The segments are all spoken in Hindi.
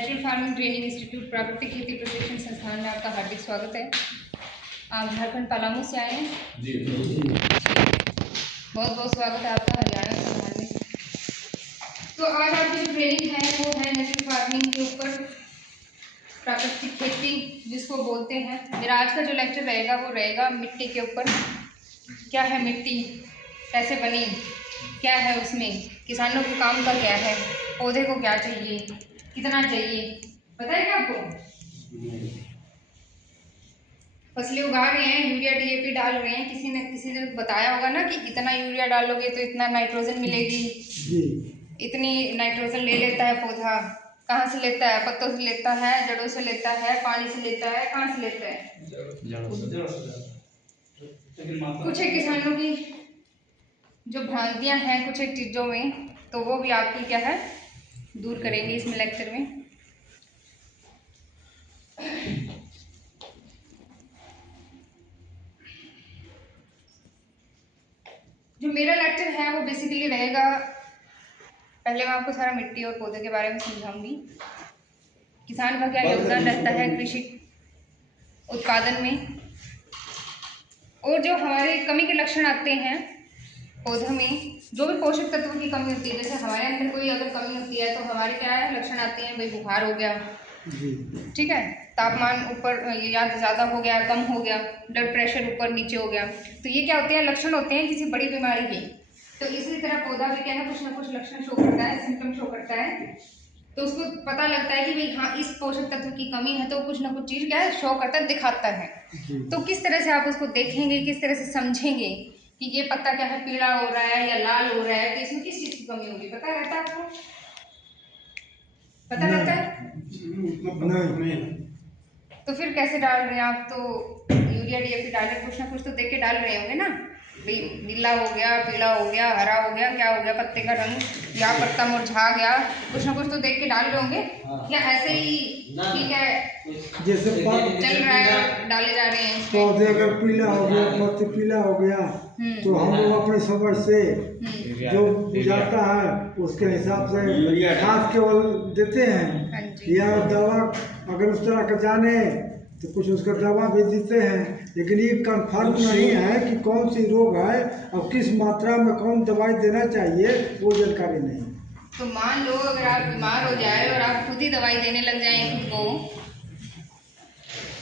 नेचुरल फार्मिंग ट्रेनिंग इंस्टीट्यूट प्राकृतिक खेती प्रशिक्षण संस्थान में आपका हार्दिक स्वागत है। आप झारखंड पलामू से आए हैं जी। बहुत बहुत स्वागत है आपका हरियाणा संस्थान में। तो आज आपकी जो ट्रेनिंग है वो है नेचुरल फार्मिंग के ऊपर, प्राकृतिक खेती जिसको बोलते हैं। मेरा आज का जो लेक्चर रहेगा वो रहेगा मिट्टी के ऊपर। क्या है मिट्टी, कैसे बनी, क्या है उसमें, किसानों के काम का क्या है, पौधे को क्या चाहिए, कितना चाहिए, पता है क्या आपको? फसलें उगा रहे हैं, यूरिया डीएपी डाल रहे हैं, किसी ने बताया होगा ना कि इतना यूरिया डालोगे तो इतना नाइट्रोजन मिलेगी, इतनी नाइट्रोजन ले लेता है पौधा। कहाँ से लेता है? पत्तों से लेता है, जड़ों से लेता है, पानी से लेता है, कहाँ से लेता है? कुछ एक किसानों की जो भ्रांतियां हैं कुछ एक चीज़ों में, तो वो भी आपकी क्या है दूर करेंगे इसमें लेक्चर में। जो मेरा लेक्चर है वो बेसिकली रहेगा, पहले मैं आपको सारा मिट्टी और पौधे के बारे में समझाऊंगी। किसान का क्या योगदान रहता है कृषि उत्पादन में, और जो हमारे कमी के लक्षण आते हैं पौधों में, जो भी पोषक तत्वों की कमी होती है, जैसे हमारे अंदर कोई अगर कमी होती है तो हमारे क्या है लक्षण आते हैं, भाई बुखार हो गया, ठीक है, तापमान ऊपर या ज़्यादा हो गया, कम हो गया, ब्लड प्रेशर ऊपर नीचे हो गया, तो ये क्या होते हैं लक्षण होते हैं किसी बड़ी बीमारी के। तो इसी तरह पौधा भी क्या है कुछ ना कुछ लक्षण शो करता है, सिम्टम शो करता है, तो उसको पता लगता है कि भाई हाँ इस पोषक तत्व की कमी है, तो कुछ ना कुछ चीज़ क्या है शो करता है, दिखाता है। तो किस तरह से आप उसको देखेंगे, किस तरह से समझेंगे कि ये पत्ता क्या है पीला हो रहा है या लाल हो रहा है, तो इसमें किस चीज़ की कमी होगी, पता रहता है आपको? पता रहता है? नहीं। तो फिर कैसे डाल रहे हैं आप? तो यूरिया डीएपी डाले, कुछ ना कुछ तो देख के डाल रहे होंगे ना, भाई नीला हो गया, पीला हो गया, हरा हो गया, क्या हो गया पत्ते का रंग, या पत्ता मुरझा गया, कुछ ना कुछ तो देख के डाल रहे होंगे। या ऐसे ही ठीक है जैसे चल रहा है डाले जा रहे हैं, पौधे अगर पीला हो गया, पत्ते पीला हो गया, तो हम लोग अपने समझ से जो बुझाता है उसके हिसाब से खाद केवल देते हैं, या दवा अगर उस तरह का जाने तो कुछ उसका दवा भी देते हैं, लेकिन ये कंफर्म नहीं है कि कौन सी रोग है और किस मात्रा में कौन दवाई देना चाहिए, वो जानकारी नहीं। तो मान लो अगर आप बीमार हो जाए और आप खुद ही दवाई देने लग जाएं खुद को,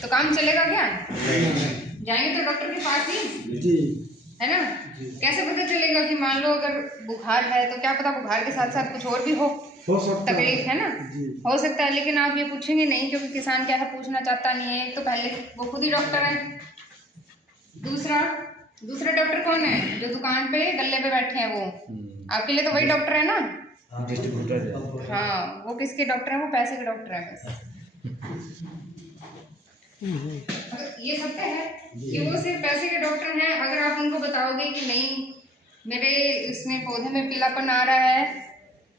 तो काम चलेगा क्या? जाएंगे तो डॉक्टर के पास ही जी, है ना। कैसे पता चलेगा कि मान लो अगर बुखार है तो क्या पता बुखार के साथ साथ कुछ और भी हो सकता तकलीफ है ना, हो सकता है, लेकिन आप ये पूछेंगे नहीं, क्योंकि किसान क्या है पूछना चाहता नहीं है। तो पहले वो खुद ही डॉक्टर है, दूसरा डॉक्टर कौन है? जो दुकान पे गल्ले पे बैठे हैं, वो आपके लिए तो वही डॉक्टर है ना, डिस्ट्रीब्यूटर। हाँ, वो किसके डॉक्टर हैं? वो पैसे के डॉक्टर हैं बस। ये सत्य है कि वो सिर्फ पैसे के डॉक्टर हैं। अगर आप उनको बताओगे कि नहीं मेरे इसमें पौधे में पीलापन आ रहा है,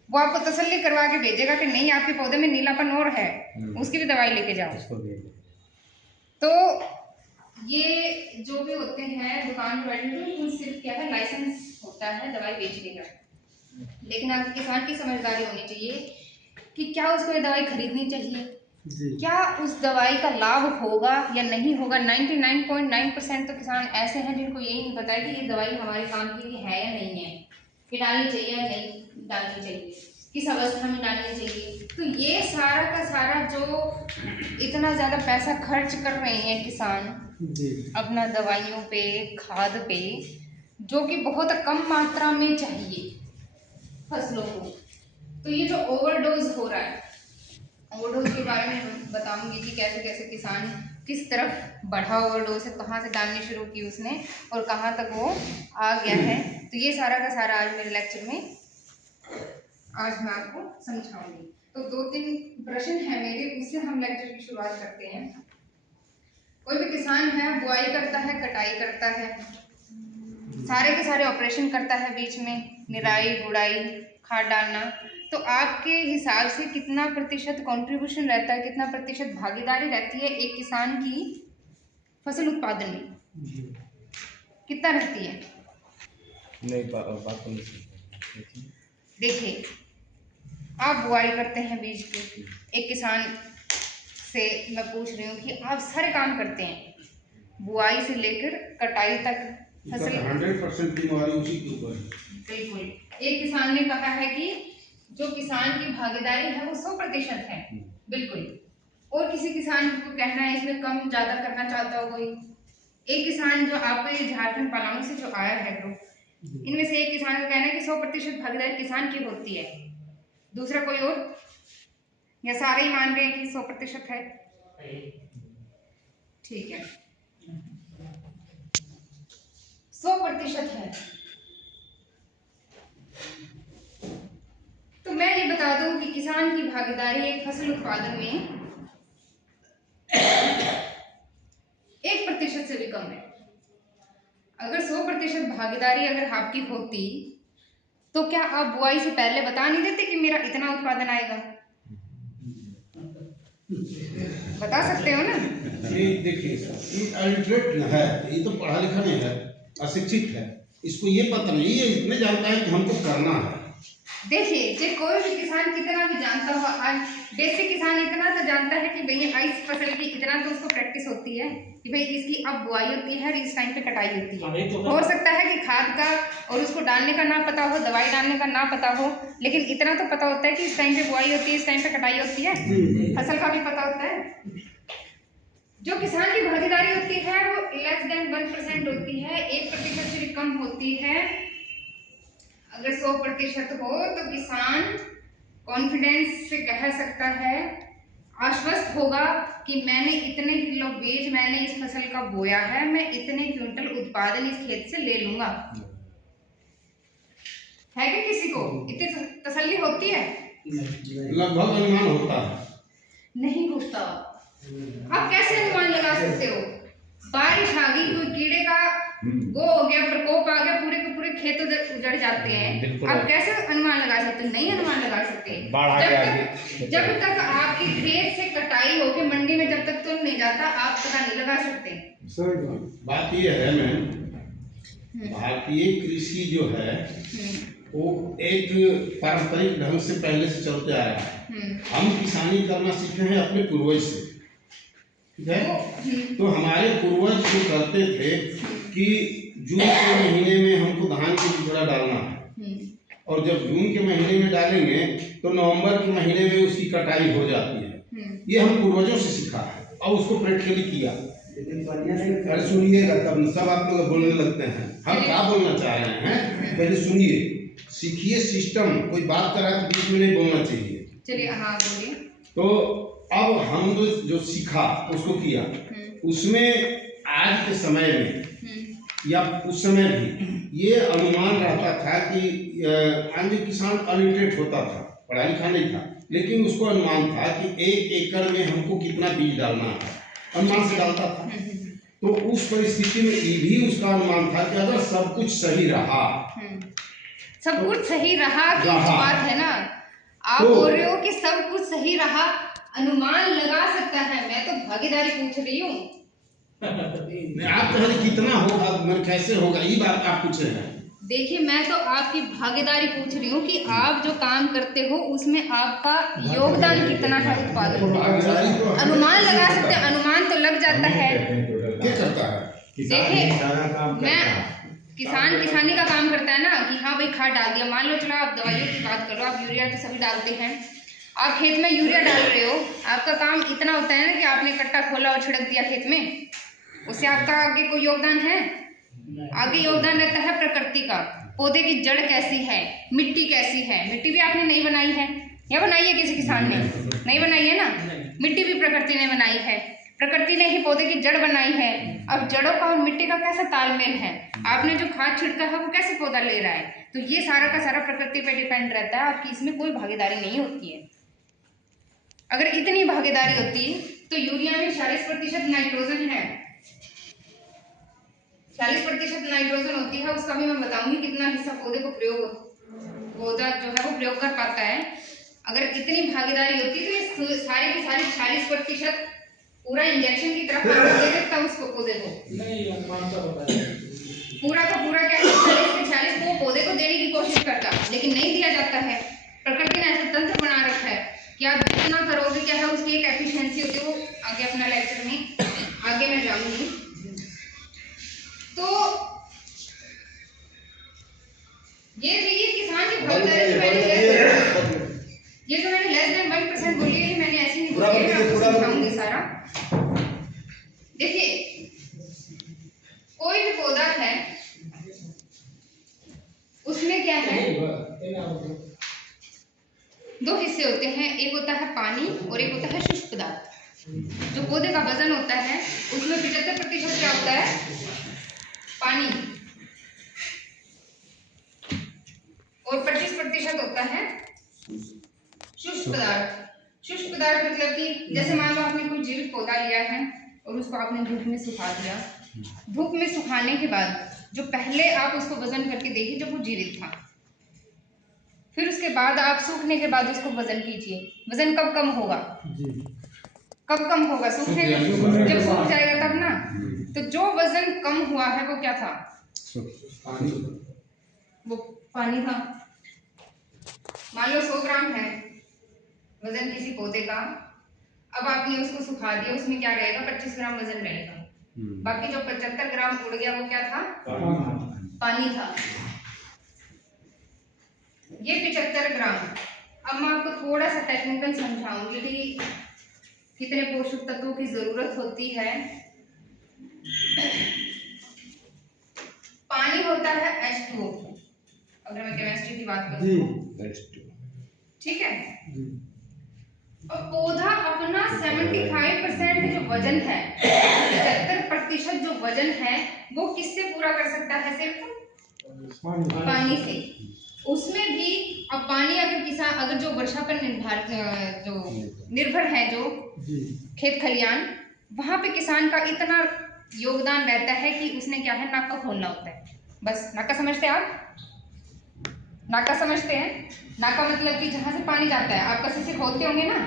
वो आपको तसल्ली करवा के भेजेगा कि नहीं आपके पौधे में नीलापन और है, उसकी भी दवाई लेके जाओ। तो ये जो भी होते हैं दुकान पर बैठे हुए, सिर्फ क्या है लाइसेंस होता है दवाई बेचने का, लेकिन आपके किसान की समझदारी होनी चाहिए कि क्या उसको ये दवाई खरीदनी चाहिए, क्या उस दवाई का लाभ होगा या नहीं होगा। 99.9% तो किसान ऐसे हैं जिनको यही नहीं पता है कि ये दवाई हमारे काम के लिए है या नहीं है, कि डालनी चाहिए या नहीं डालनी चाहिए, किस अवस्था में डालनी चाहिए। तो ये सारा का सारा जो इतना ज़्यादा पैसा खर्च कर रहे हैं किसान अपना दवाइयों पे, खाद पे, जो कि बहुत कम मात्रा में चाहिए फसलों को, तो ये जो ओवरडोज हो रहा है, ओवरडोज के बारे में बताऊंगी कि कैसे कैसे किसान किस तरफ बढ़ा ओवरडोज है, कहाँ से डालनी शुरू की उसने और कहाँ तक वो आ गया है। तो ये सारा का सारा आज मेरे लेक्चर में आज मैं आपको समझाऊंगी। तो 2-3 प्रश्न है मेरे, उससे हम लेक्चर की शुरुआत करते हैं। कोई भी किसान है बुआई करता है, कटाई करता है, सारे के सारे ऑपरेशन करता है, बीच में निराई गुड़ाई खाद डालना, तो आपके हिसाब से कितना प्रतिशत कंट्रीब्यूशन रहता है, कितना प्रतिशत भागीदारी रहती है एक किसान की फसल उत्पादन में, कितना रहती है? नहीं बात नहीं। देखिए आप बुआई करते हैं बीज की, एक किसान से मैं पूछ रही हूँ कि आप सारे काम करते हैं, बुआई से लेकर कटाई तक फसल 100% बीमारी उसी के ऊपर है। बिल्कुल। एक किसान ने कहा है कि जो किसान की भागीदारी है वो 100% है, बिल्कुल। और किसी किसान को कहना है इसमें कम ज्यादा करना चाहता हो कोई। एक किसान जो आपके झारखंड पलामू से जो आया है ग्रुप, इनमें से एक किसान का कहना है कि 100% भागीदारी किसान की होती है। दूसरा कोई और, या सारे ही मान रहे हैं कि 100% है? ठीक है, 100% है। तो मैं ये बता दूं कि किसान की भागीदारी एक फसल उत्पादन में 1% से भी कम है। अगर 100% भागीदारी अगर आपकी होती तो क्या आप बुआई से पहले बता नहीं देते कि मेरा इतना उत्पादन आएगा? बता सकते हो ना? ये देखिए ये अलिटरेट है, ये तो पढ़ा लिखा नहीं है, अशिक्षित है, इसको ये पता नहीं, ये इतने जानता है कि हमको करना है। देखिए, जो कोई भी किसान कितना भी जानता हो, आज बेसिक किसान इतना तो जानता है कि भैया इस फसल की इतना तो उसको प्रैक्टिस होती है कि भाई इसकी अब बुआई होती है और इस टाइम पे कटाई होती है। हो सकता है कि खाद का और उसको डालने का ना पता हो, दवाई डालने का ना पता हो, लेकिन इतना तो पता होता है कि इस टाइम पे बुआई होती है, इस टाइम पे कटाई होती है। फसल का भी पता होता है। जो किसान की भागीदारी होती है वो लेस देन 1% होती है, 1% से भी कम होती है। अगर 100% हो तो किसान कॉन्फिडेंस से कह सकता है, आश्वस्त होगा कि मैंने इतने किलो बीज मैंने इस फसल का बोया है, मैं इतने क्विंटल उत्पादन इस खेत से ले लूंगा। है कि किसी को इतनी तसल्ली होती है? लगभग अनुमान होता है, नहीं होता। आप कैसे अनुमान लगा सकते हो? बारिश आ गई, कोई कीड़े का वो हो गया, प्रकोप आ गया, पूरे के पूरे खेत उजड़ जाते हैं, आप कैसे अनुमान लगा सकते हो? नहीं अनुमान लगा सकते। जब तक आपकी खेत से कटाई होके मंडी में जब तक तो नहीं जाता, आप पता नहीं लगा सकते। बात ये है मैम, भारतीय कृषि जो है वो एक पारंपरिक ढंग से पहले से चलते आ रहा है। हम किसानी करना सीखे हैं अपने पूर्वज से, ठीक है? तो हमारे पूर्वज जो करते थे कि जून के महीने में हमको धान की बिचड़ा डालना है, और जब जून के महीने में डालेंगे तो नवंबर के महीने में उसकी कटाई हो जाती है। ये हम पूर्वजों से सीखा है और उसको प्रैक्टिकली किया। अरे सुनिएगा तब सब आप लोग बोलने लगते हैं। हम क्या बोलना चाह रहे हैं, पहले सुनिए, सीखिए सिस्टम। कोई बात करा तो बीच में नहीं बोलना चाहिए। चलिए, हाँ बोलिए। तो अब हम जो सीखा उसको किया, उसमें आज के समय में या उस समय भी ये अनुमान रहता था कि आज किसान अलिटरेट होता था, पढ़ा लिखा नहीं था, लेकिन उसको अनुमान था कि 1 एकड़ में हमको कितना बीज डालना है, अनुमान से डालता था। तो उस परिस्थिति में ये भी उसका अनुमान था कि अगर सब कुछ सही रहा, सब कुछ सही रहा की बात है ना, आप बोल रहे हो कि सब कुछ सही रहा, अनुमान लगा सकता है। मैं तो भागीदारी पूछ रही हूँ। आप कह रहे कितना होगा, मैं कैसे होगा, ये बात आप पूछ रहे हैं। देखिए, मैं तो आपकी भागीदारी पूछ रही हूँ कि आप जो काम करते हो उसमें आपका योगदान कितना है उत्पादन में। अनुमान लगा सकते हैं, अनुमान तो लग जाता है। क्या करता है? देखिए, मैं किसान किसानी का काम करता है ना कि हाँ भाई खाद डाल दिया। मान लो, चलो आप दवाइयों की बात करो, आप यूरिया तो सभी डालते हैं, आप खेत में यूरिया डाल रहे हो, आपका काम इतना होता है ना कि आपने कट्टा खोला और छिड़क दिया खेत में, उससे आपका आगे कोई योगदान है? आगे योगदान रहता है प्रकृति का। पौधे की जड़ कैसी है, मिट्टी कैसी है, मिट्टी भी आपने नहीं बनाई है या बनाई है किसी किसान ने? नहीं बनाई है ना, मिट्टी भी प्रकृति ने बनाई है, प्रकृति ने ही पौधे की जड़ बनाई है। अब जड़ों का और मिट्टी का कैसा तालमेल है, आपने जो खाद छिड़का है वो कैसे पौधा ले रहा है, तो ये सारा का सारा प्रकृति पे डिपेंड रहता है, आपकी इसमें कोई भागीदारी नहीं होती है। अगर इतनी भागीदारी होती तो यूरिया में 40% नाइट्रोजन है, 40% नाइट्रोजन होती है, उसका भी मैं बताऊंगी कितना हिस्सा पौधे को पौधा जो है वो प्रयोग कर पाता है। अगर इतनी भागीदारी होती तो ये सारी की सारी 40% पूरा इंजेक्शन की तरफ दे देता उसको, पौधे को पूरा का पूरा क्या 40 को पौधे को देने की कोशिश करता, लेकिन नहीं दिया जाता है। प्रकृति ने ऐसा तंत्र बना रखा है कि आप जितना करोगे दो हिस्से होते हैं, एक होता है पानी और एक होता है शुष्क पदार्थ। जो पौधे का वजन होता है उसमें 75% क्या होता है? पानी, और 25% होता है शुष्क पदार्थ। शुष्क पदार्थ मतलब कि जैसे मान लो आपने कोई जीवित पौधा लिया है और उसको आपने धूप में सुखा दिया। धूप में सुखाने के बाद जो पहले आप उसको वजन करके देखिए जब वो जीवित था, फिर उसके बाद आप सूखने के बाद उसको वजन कीजिए। वजन कब कम होगा? कब कम होगा? सूखने, जब सूख जाएगा तब ना। तो जो वजन कम हुआ है वो क्या था? वो पानी था। मान लो 100 ग्राम है वजन किसी पौधे का, अब आपने उसको सुखा दिया, उसमें क्या रहेगा? 25 ग्राम वजन रहेगा। बाकी जो 75 ग्राम उड़ गया वो क्या था? पानी था। ये 75 ग्राम। अब मैं आपको थोड़ा सा टेक्निकल समझाऊंगी कि कितने पोषक तत्वों की जरूरत होती है। पानी होता है H2O, अगर मैं केमिस्ट्री की बात करूं, ठीक है। और पौधा अपना 75% जो वजन है, 75% जो वजन है वो किससे पूरा कर सकता है? सिर्फ पानी से। उसमें भी अब पानी अगर जो वर्षा पर निर्भर है, जो खेत खलियान, वहां पे किसान का इतना योगदान रहता है कि उसने क्या है, नाका खोलना होता है। बस नाका समझते हैं आप? नाका समझते हैं? नाका मतलब कि जहां से पानी जाता है, आप कहीं से खोलते होंगे ना?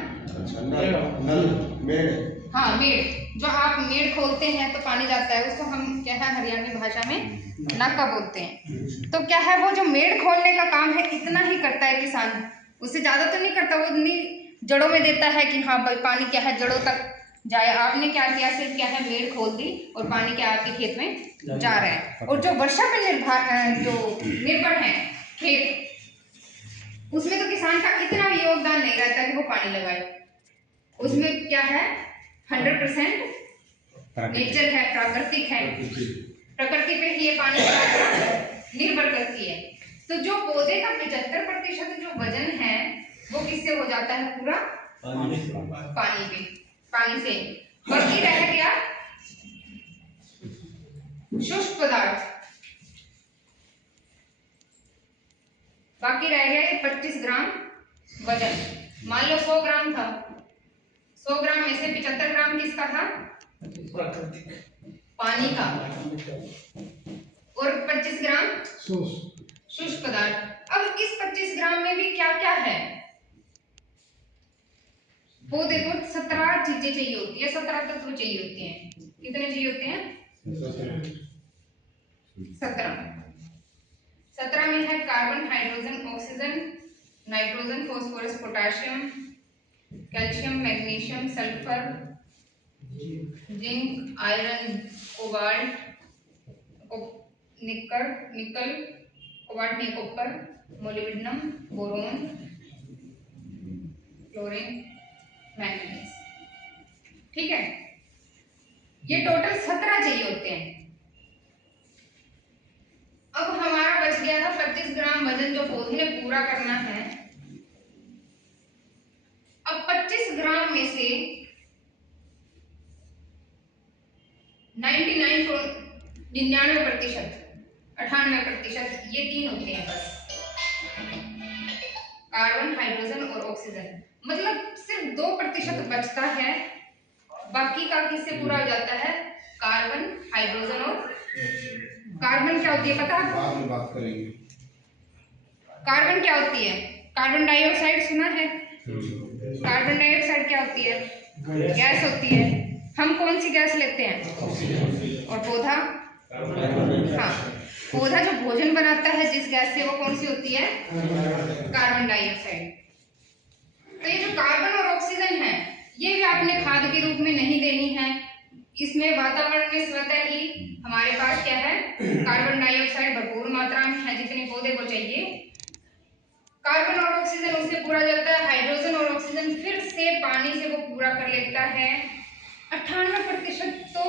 नल, मेड़। हाँ, मेड़। जो आप मेड़ खोलते हैं तो पानी जाता है, उसको हम क्या है हरियाणवी भाषा में नाका बोलते हैं। तो क्या है, वो जो मेड़ खोलने का काम है इतना ही करता है किसान, उससे ज्यादा तो नहीं करता। वो नहीं जड़ों में देता है कि हाँ भाई पानी क्या है जड़ों तक जाए। आपने क्या किया, सिर्फ क्या है मेड़ खोल दी और पानी क्या आपके खेत में जा रहा है। और जो वर्षा पर निर्भर है खेत, उसमें तो किसान का इतना भी योगदान नहीं रहता कि वो पानी लगाए। उसमें क्या है, 100% नेचर है, प्राकृतिक है, प्रकृति पे ही ये पानी निर्भर करती है। तो जो पौधे का 75% जो वजन है वो किससे हो जाता है? पूरा पानी से। बाकी रह गया शुष्क पदार्थ, बाकी रह गया ये 25 ग्राम वजन। मान लो 100 ग्राम था, 100 ग्राम में से 75 ग्राम किसका था? पानी का, और 25 ग्राम शुष्क पदार्थ। अब इस 25 ग्राम में भी क्या क्या है? वो देखो 17 चीजें चाहिए होती है, 17 तत्व चाहिए होते हैं। कितने चाहिए होते हैं? 17 में है carbon, hydrogen, oxygen, nitrogen, phosphorus, potassium, calcium, magnesium, sulphur, zinc, iron, cobalt, निकल, कोबाल्ट नहीं, copper, molybdenum, boron, chlorine, manganese. ठीक है, ये टोटल 17 चाहिए होते हैं। अब हमारा बच गया था 25 ग्राम वजन जो पौधे ने पूरा करना है। अब 25 ग्राम में से 99% 98% ये तीन होते हैं बस, कार्बन, हाइड्रोजन और ऑक्सीजन। मतलब सिर्फ 2% बचता है, बाकी का किससे पूरा हो जाता है? कार्बन, हाइड्रोजन और कार्बन क्या होती है पता है? बाद में बात करेंगे। कार्बन क्या होती है? कार्बन डाइऑक्साइड सुना है? कार्बन डाइऑक्साइड क्या होती है? गैस होती है। हम कौन सी गैस लेते हैं? और पौधा? हाँ, पौधा जो भोजन बनाता है जिस गैस से, वो कौन सी होती है? Carbon dioxide. तो ये जो कार्बन और ऑक्सीजन है, ये भी आपने खाद के रूप में नहीं देनी है। इसमें वातावरण में स्वतः ही हमारे पास क्या है, कार्बन डाइऑक्साइड भरपूर मात्रा में है, जितने पौधे को चाहिए। कार्बन और ऑक्सीजन उससे पूरा जाता है, हाइड्रोजन और ऑक्सीजन फिर से पानी से वो पूरा कर लेता है। 98% तो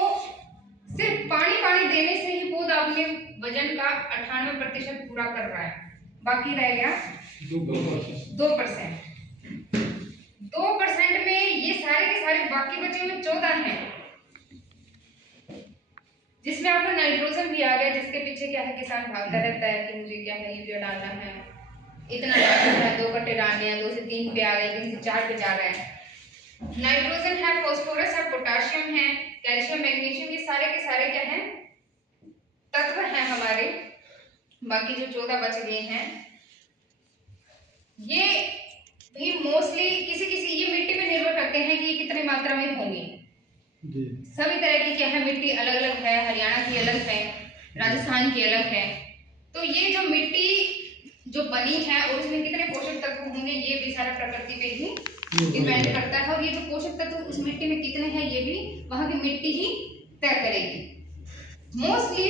सिर्फ पानी देने से ही पौधा अपने वजन का 98% पूरा कर रहा है। बाकी रह गया 2%। 2% में ये सारे के सारे बाकी बचे हुए 14 हैं, जिसमें आपका नाइट्रोजन भी आ गया, जिसके पीछे क्या है किसान भागता रहता है कि मुझे क्या है यूरिया डालना है, इतना डालना है, 2 कट्टे डालने हैं, 2 से 3 पे आ गए, 3 से 4 पे जा रहा है। नाइट्रोजन है, फास्फोरस है, पोटाशियम है, कैल्शियम, मैग्नीशियम, ये सारे के सारे क्या हैं तत्व हैं हमारे। बाकी जो 14 बच गए हैं ये भी मोस्टली किसी किसी ये मिट्टी पे निर्भर करते हैं कि ये कितनी मात्रा में होंगे। सभी तरह की क्या है मिट्टी अलग अलग है, हरियाणा की अलग है, राजस्थान की अलग है। तो ये जो मिट्टी जो बनी है और उसमें कितने पोषक तत्व होंगे ये भी सारा प्रकृति पे ही डिपेंड करता है, और ये जो पोषक तत्व उस मिट्टी में कितने हैं ये भी वहां की मिट्टी ही तय करेगी। मोस्टली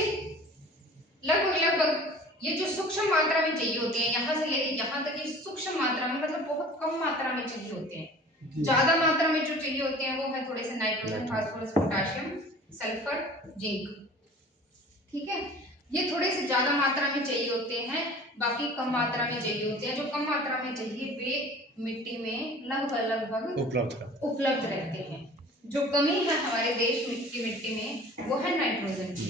लगभग ये जो सूक्ष्म मात्रा में चाहिए होते हैं, यहाँ से लेके यहाँ तक ये सूक्ष्म मात्रा में मतलब बहुत कम मात्रा में चाहिए होते हैं। ज्यादा मात्रा में जो चाहिए होते हैं वो है थोड़े से nitrogen, phosphorus, potassium, sulphur, zinc. ठीक है, ये थोड़े से ज्यादा मात्रा में चाहिए होते हैं, बाकी कम मात्रा में चाहिए होते हैं। जो कम मात्रा में चाहिए वे मिट्टी में लगभग उपलब्ध रहते हैं। जो कमी है हमारे देश की मिट्टी में वो है नाइट्रोजन की।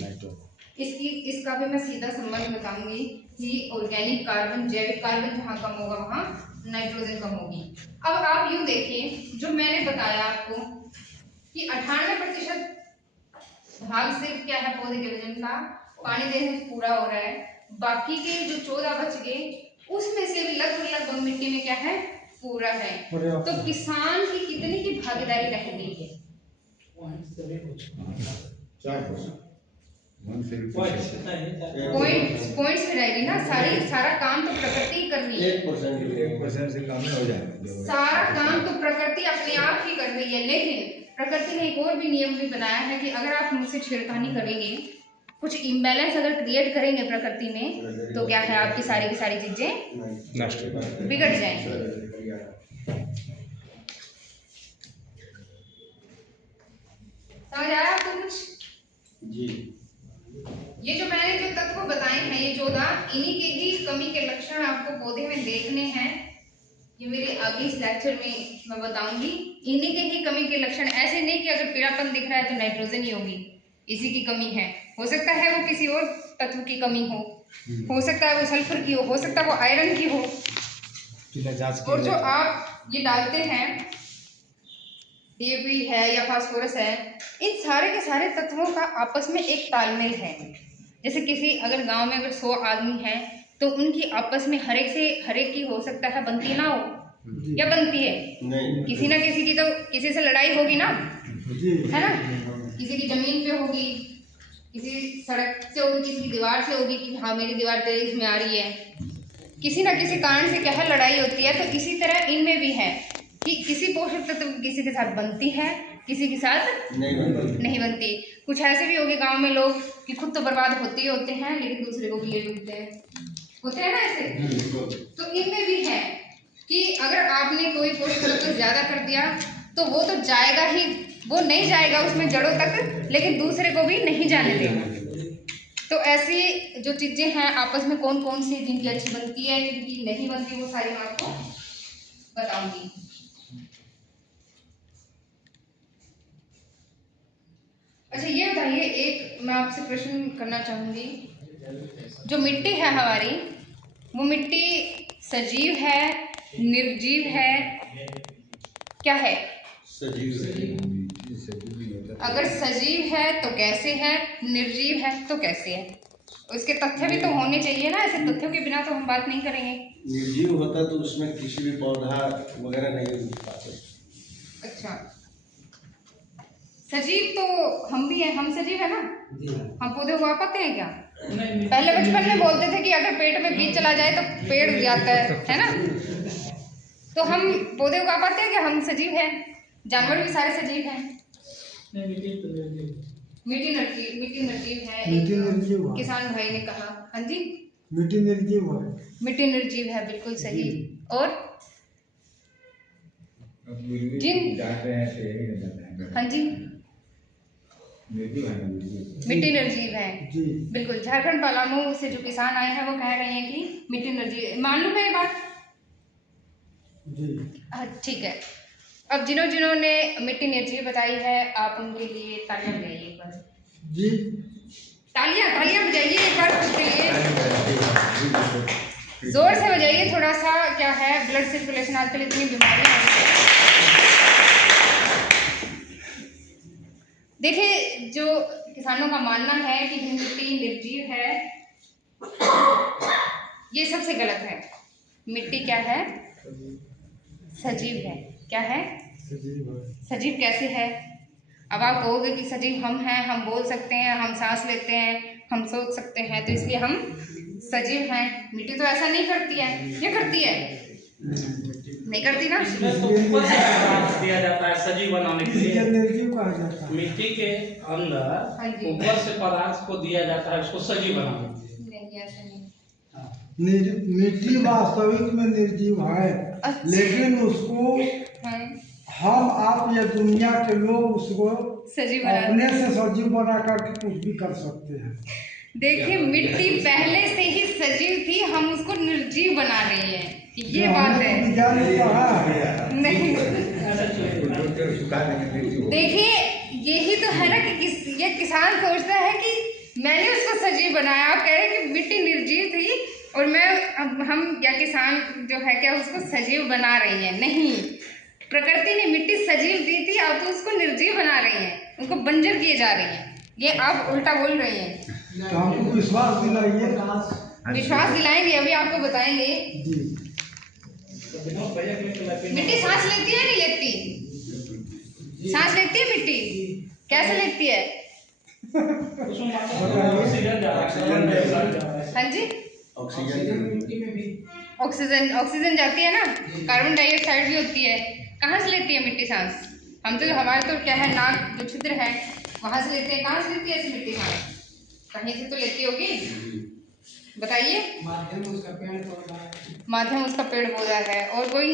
इसका भी मैं सीधा संबंध बताऊंगी कि ऑर्गेनिक कार्बन, जैविक कार्बन जहाँ कम होगा वहाँ नाइट्रोजन कम होगी। अब आप यूं देखिए, जो मैंने बताया आपको कि 98% भाग सिर्फ क्या है पौधे के वजन का पानी देने से पूरा हो रहा है, बाकी के जो 14 बच गए उसमें से भी लगभग मिट्टी में क्या है पूरा है। तो किसान की कितनी की भागीदारी रह गई है? पॉइंट्स रहेगी ना, सारा काम तो प्रकृति ही कर रही है, 1% से कम हो जाएगा। सारा काम तो प्रकृति अपने आप ही कर रही है। लेकिन प्रकृति ने एक और भी नियम भी बनाया है कि अगर आप मुझसे छेड़खानी करेंगे, कुछ इम्बैलेंस अगर क्रिएट करेंगे प्रकृति में, तो क्या है आपकी सारी की सारी चीजें बिगड़ जाएंगी। समझ आया आपको कुछ? जी। ये जो मैंने जो तत्व बताए हैं ये 14, इन्हीं के ही कमी के लक्षण आपको पौधे में देखने हैं। ये मेरे आगे इस लेक्चर में मैं बताऊंगी। इन्हीं के ही कमी के लक्षण, ऐसे नहीं कि अगर पीलापन दिख रहा है तो नाइट्रोजन ही होगी, इसी की कमी है। हो सकता है वो किसी और तत्व की कमी हो सकता है वो सल्फर की हो सकता है वो आयरन की हो। और जो आप ये डालते हैं डीएपी है या फास्फोरस है, इन सारे के सारे तत्वों का आपस में एक तालमेल है। जैसे किसी अगर गांव में अगर 100 आदमी हैं तो उनकी आपस में हर एक की हो सकता है बनती ना हो, या बनती है नहीं। किसी ना किसी की तो किसी से लड़ाई होगी ना, है ना, किसी की जमीन पे होगी, किसी सड़क से होगी, किसी की दीवार से होगी कि हाँ मेरी दीवार तेरे इसमें आ रही है, किसी ना किसी कारण से क्या है लड़ाई होती है। तो इसी तरह इनमें भी है कि किसी पोषक तत्व किसी के साथ बनती है, किसी के साथ नहीं बनती। कुछ ऐसे भी होंगे गांव में लोग कि खुद तो बर्बाद होते ही होते हैं लेकिन दूसरे को भी ले लूटते हैं, होते हैं ना ऐसे। तो इनमें भी है कि अगर आपने कोई पोषक तत्व ज्यादा कर दिया तो वो तो जाएगा ही, वो नहीं जाएगा उसमें जड़ों तक, लेकिन दूसरे को भी नहीं जाने देगा। तो ऐसी जो चीजें हैं आपस में कौन कौन सी जिनकी अच्छी बनती है, जिनकी नहीं बनती, वो सारी मैं आपको बताऊंगी। अच्छा ये बताइए, एक मैं आपसे प्रश्न करना चाहूंगी, जो मिट्टी है हमारी वो मिट्टी सजीव है, निर्जीव है, क्या है? सजीव। अगर सजीव है तो कैसे है, निर्जीव है तो कैसे है? उसके तथ्य भी तो होने चाहिए ना, ऐसे तथ्यों के बिना तो हम बात नहीं करेंगे। निर्जीव होता तो उसमें किसी भी पौधा वगैरह नहीं उग पाते। अच्छा, सजीव तो हम भी हैं, हम सजीव है ना, हम पौधे उगा पाते हैं क्या? पहले बचपन में बोलते थे कि अगर पेट में बीज चला जाए तो पेड़ उग जाता है ना। तो हम पौधे उगा पाते हैं क्या? हम सजीव हैं, जानवर भी सारे सजीव हैं। मिट्टी निर्जीव है, किसान भाई ने कहा। हाँ जी, मिट्टी निर्जीव है, बिल्कुल सही। और जिन, हाँ जी, मिट्टी निर्जीव है। जी बिल्कुल, झारखंड पलामू से जो किसान आए हैं वो कह रहे हैं कि मिट्टी निर्जीव, मालूम है ये बात? जी ठीक है। अब जिन्होंने मिट्टी निर्जीव बताई है, आप उनके लिए तालियां बजाइए एक बार। जी तालियां बजाइए एक बार उसके लिए, जोर से बजाइए थोड़ा सा। क्या है, ब्लड सर्कुलेशन आजकल इतनी बीमारियां हैं। देखिए, जो किसानों का मानना है कि मिट्टी निर्जीव है, ये सबसे गलत है। मिट्टी क्या है? सजीव है। क्या है? सजीव कैसे है? अब आप कहोगे कि सजीव हम हैं, हम बोल सकते हैं, हम सांस लेते हैं, हम सोच सकते हैं, तो इसलिए हम सजीव हैं। मिट्टी तो ऐसा नहीं करती है। क्या करती है? नहीं करती ना। तो ऊपर से पदार्थ दिया जाता है सजीव बनाने के लिए। निर्जीव कहा जाता है। मिट्टी के अंदर ऊपर से पदार्थ को दिया जाता है उसको सजीव बनाने के लिए। नहीं, ऐसा नहीं। मिट्टी वास्तविक में निर्जीव है, लेकिन उसको हम आप या दुनिया के लोग उसको सजीव अपने से सजीव बना करके कुछ भी कर सकते हैं। देखिए, मिट्टी पहले से ही सजीव थी, हम उसको निर्जीव बना रहे हैं, ये बात है। नहीं, देखिए यही तो है ना कि ये किसान सोचता है कि मैंने उसको सजीव बनाया। आप कह रहे हैं कि मिट्टी निर्जीव थी और हम या किसान जो है क्या उसको सजीव बना रही है। नहीं, प्रकृति ने मिट्टी सजीव दी थी, आप तो उसको निर्जीव बना रही हैं, उनको बंजर किए जा रही हैं। ये आप उल्टा बोल रही हैं। तो हमको विश्वास दिलाइए। विश्वास दिलाएंगे, अभी आपको बताएंगे। मिट्टी सांस लेती है नहीं लेती? सांस लेती है मिट्टी? कैसे लेती है? हाँ जी, ऑक्सीजन जाती है ना, कार्बन डाइऑक्साइड भी होती है। कहाँ से लेती है मिट्टी सांस? हम तो, हमारे तो क्या है, नाक जो छिद्र है वहां से लेते हैं। कहाँ से लेती है ऐसी मिट्टी सांस? कहीं से तो लेती होगी, बताइए। माध्यम उसका पेड़ पौधा है। और कोई?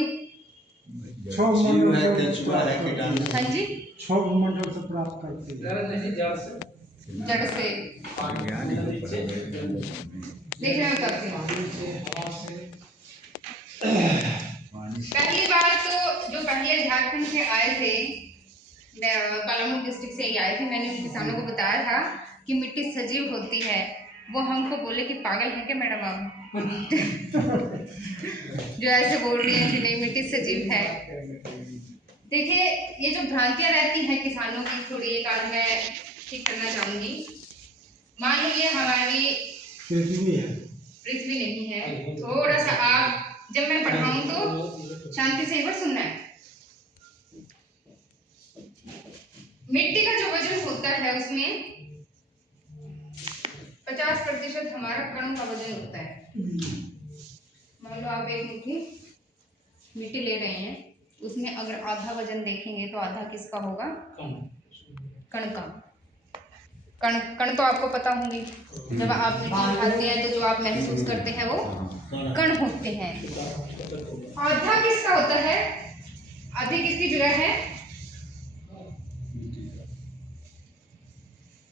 हाँ जी, क्षोभ मंडल से प्राप्त करते हैं। जड़ से। देखिए मैं बताती हूँ। पहली बार तो जो पहले झारखंड से आए थे, पलामू डिस्ट्रिक्ट से ही आए थे, मैंने उन किसानों को बताया था कि मिट्टी सजीव होती है। वो हमको बोले कि पागल है क्या मैडम आप? जो ऐसे बोल रही हैं कि नहीं मिट्टी सजीव है। देखिए, ये जो भ्रांतियां रहती हैं किसानों की, थोड़ी एक आज मैं ठीक करना चाहूंगी। मान लीजिए हमारी पृथ्वी नहीं है, थोड़ा सा आप, जब मैं पढ़ाऊं तो शांति से एक बार सुनना है। मिट्टी का जो वजन होता है उसमें 50% हमारा कणों का वजन होता है। मान लो आप एक मुट्ठी मिट्टी ले रहे हैं, उसमें अगर आधा वजन देखेंगे तो आधा किसका होगा? कण का। कण तो आपको पता होंगे, जब आप चीज खाते हैं तो जो आप महसूस करते हैं वो कण होते हैं। आधा किसका होता है? आधी किसकी जगह है?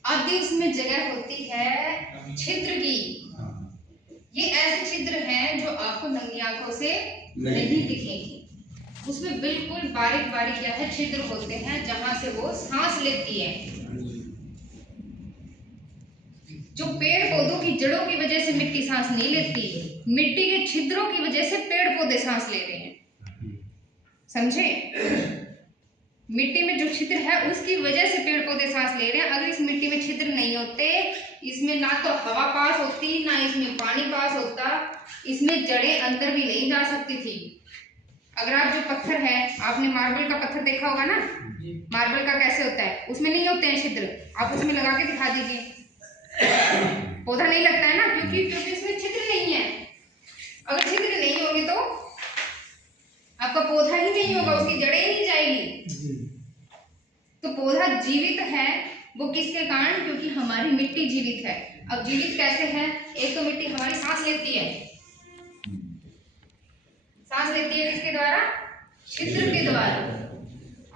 आधी उसमें जगह होती है छिद्र की। ये ऐसे छिद्र हैं जो आपको नंगी आंखों से नहीं दिखेंगे। उसमें बिल्कुल बारीक बारीक क्या है, छिद्र होते हैं, जहां से वो सांस लेती है। जो पेड़ पौधों की जड़ों की वजह से मिट्टी सांस नहीं लेती, मिट्टी के छिद्रों की वजह से पेड़ पौधे सांस ले रहे हैं। समझे? मिट्टी में जो छिद्र है उसकी वजह से पेड़ पौधे सांस ले रहे हैं। अगर इस मिट्टी में छिद्र नहीं होते, इसमें ना तो हवा पास होती, ना इसमें पानी पास होता, इसमें जड़ें अंदर भी नहीं जा सकती थी। अगर आप जो पत्थर है, आपने मार्बल का पत्थर देखा होगा ना, मार्बल का कैसे होता है, उसमें नहीं होते हैं छिद्र। आप उसमें लगा के दिखा दीजिए, पौधा नहीं लगता है ना, क्योंकि इसमें छिद्र नहीं है। अगर छिद्र नहीं होंगे तो आपका पौधा ही नहीं होगा, उसकी जड़ें ही नहीं जाएगी। तो पौधा जीवित है वो किसके कारण? क्योंकि हमारी मिट्टी जीवित है। अब जीवित कैसे है? एक तो मिट्टी हमारी सांस लेती है। सांस लेती है किसके द्वारा? छिद्र के द्वारा।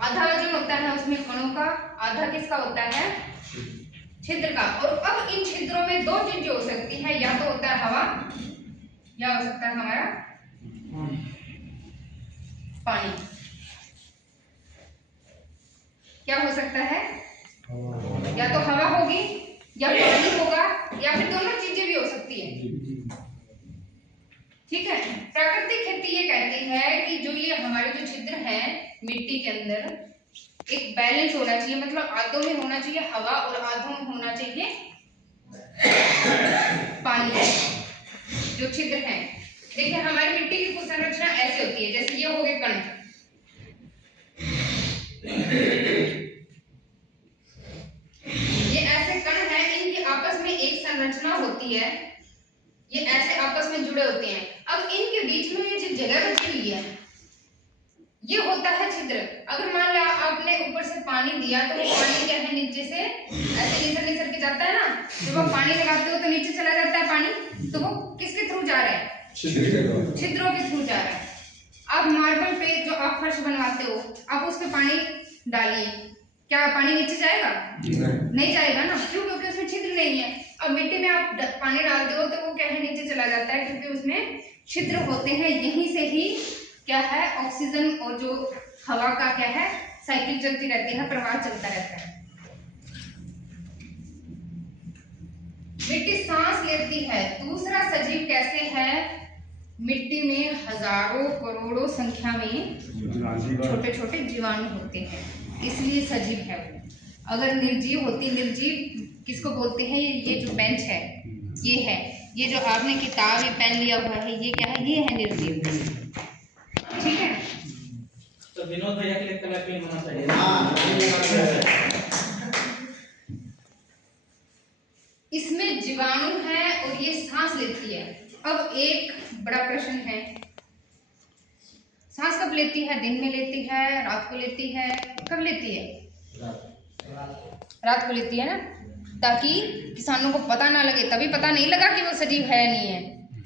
आधा वजन होता है उसमें कणों का, आधा किसका होता है? छिद्र का। और अब इन छिद्रों में दो चीजें हो सकती है, या तो होता है हवा, या हो सकता है हमारा पानी। क्या हो सकता है? या तो हवा होगी, या पानी होगा, या फिर दोनों चीजें भी हो सकती है। ठीक है। प्राकृतिक खेती ये कहती है कि जो ये हमारे जो छिद्र हैं मिट्टी के अंदर, एक बैलेंस होना चाहिए, मतलब आधों में होना चाहिए हवा और आधों में होना चाहिए पानी। जो छिद्र हैं, देखिए हमारी मिट्टी की कुछ संरचना ऐसे होती है, जैसे ये हो गए कण, ये ऐसे कण हैं, इनकी आपस में एक संरचना होती है, ये ऐसे आपस में जुड़े होते हैं। अब इनके बीच में ये जो जगह बची हुई है, ये होता है छिद्र। अगर मान लिया आपने ऊपर से पानी दिया, तो वो पानी क्या है, नीचे से ऐसे निसर के जाता है ना। जब आप पानी लगाते हो तो नीचे चला जाता है पानी, तो वो किसके थ्रू जा रहा है? छिद्रों के थ्रू जा रहा है। आप मार्बल पे जो आप फर्श बनवाते हो, आप उस पे पानी डालिए, क्या पानी नीचे जाएगा? नहीं जाएगा ना, क्यों? क्योंकि उसमें छिद्र नहीं है। अब मिट्टी में आप पानी डालते हो तो वो क्या है, नीचे चला जाता है, क्योंकि उसमें छिद्र होते हैं। यहीं से ही क्या है, ऑक्सीजन और जो हवा का क्या है, साइकिल चलती रहती है, प्रवाह चलता रहता है। मिट्टी सांस लेती है। दूसरा सजीव कैसे है? मिट्टी में हजारों करोड़ों संख्या में छोटे छोटे जीवाणु होते हैं, इसलिए सजीव है वो। अगर निर्जीव होती, निर्जीव किसको बोलते हैं? ये जो बेंच है, ये है, ये जो आपने किताब, ये पेन लिया हुआ है, ये क्या है? ये है निर्जीव। ठीक है। तो विनोद भैया के लिए कलर पेन होना चाहिए। इसमें जीवाणु है और ये सांस लेती है। अब एक बड़ा प्रश्न है, सांस कब लेती है? दिन में लेती है, रात को लेती है? कब लेती है? रात को लेती है ना, ताकि किसानों को पता ना लगे। तभी पता नहीं लगा कि वो सजीव है नहीं है,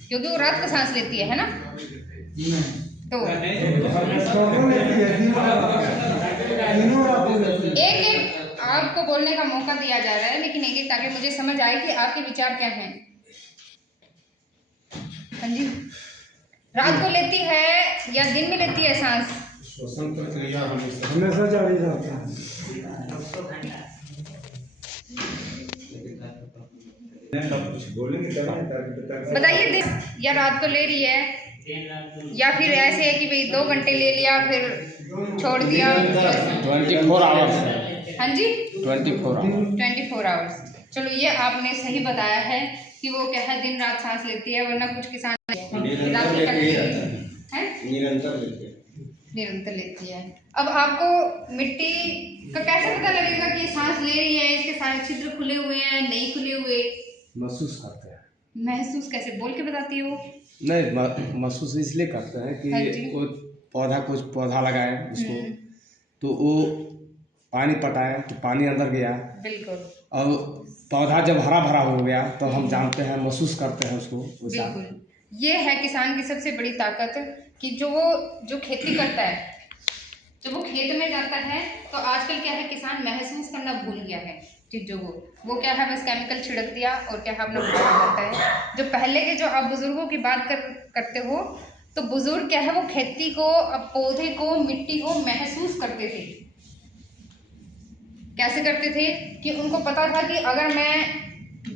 क्योंकि वो रात को सांस लेती है ना। तो एक एक आपको बोलने का मौका दिया जा रहा है, लेकिन एक एक, ताकि मुझे समझ आए कि आपके विचार क्या हैं। हाँ जी, रात को लेती है या दिन में लेती है सांस? श्वसन प्रक्रिया हमेशा जारी रहता है। बताइए, दिन या रात को ले रही है, या फिर ऐसे है कि भाई 2 घंटे ले लिया फिर छोड़ दिया? 24 आवर्स। हाँ जी, 24 आवर्स। चलो, ये आपने सही बताया है कि वो क्या है, दिन रात सांस लेती है, वरना कुछ किसान निरंतर लेती है। अब आपको मिट्टी का कैसे पता लगेगा कि ये सांस ले रही है, इसके सारे छिद्र खुले हुए हैं, नहीं खुले हुए? महसूस करते हैं। महसूस कैसे? बोल के बताती हो? नहीं, महसूस इसलिए करते हैं कि वो कुछ पौधा लगाए उसको, तो वो पानी पटाए तो पानी अंदर गया। बिल्कुल। और पौधा जब हरा भरा हो गया तो हम जानते हैं, महसूस करते हैं उसको। बिल्कुल, ये है किसान की सबसे बड़ी ताकत, कि जो खेती करता है, जब वो खेत में जाता है, तो आजकल क्या है, किसान महसूस करना भूल गया है चीज़ों को। वो क्या है, बस केमिकल छिड़क दिया और क्या है, अपना काम करता है। जो पहले के जो आप बुजुर्गों की बात करते हो, तो बुजुर्ग क्या है, वो खेती को, पौधे को, मिट्टी को महसूस करते थे। कैसे करते थे? कि उनको पता था कि अगर मैं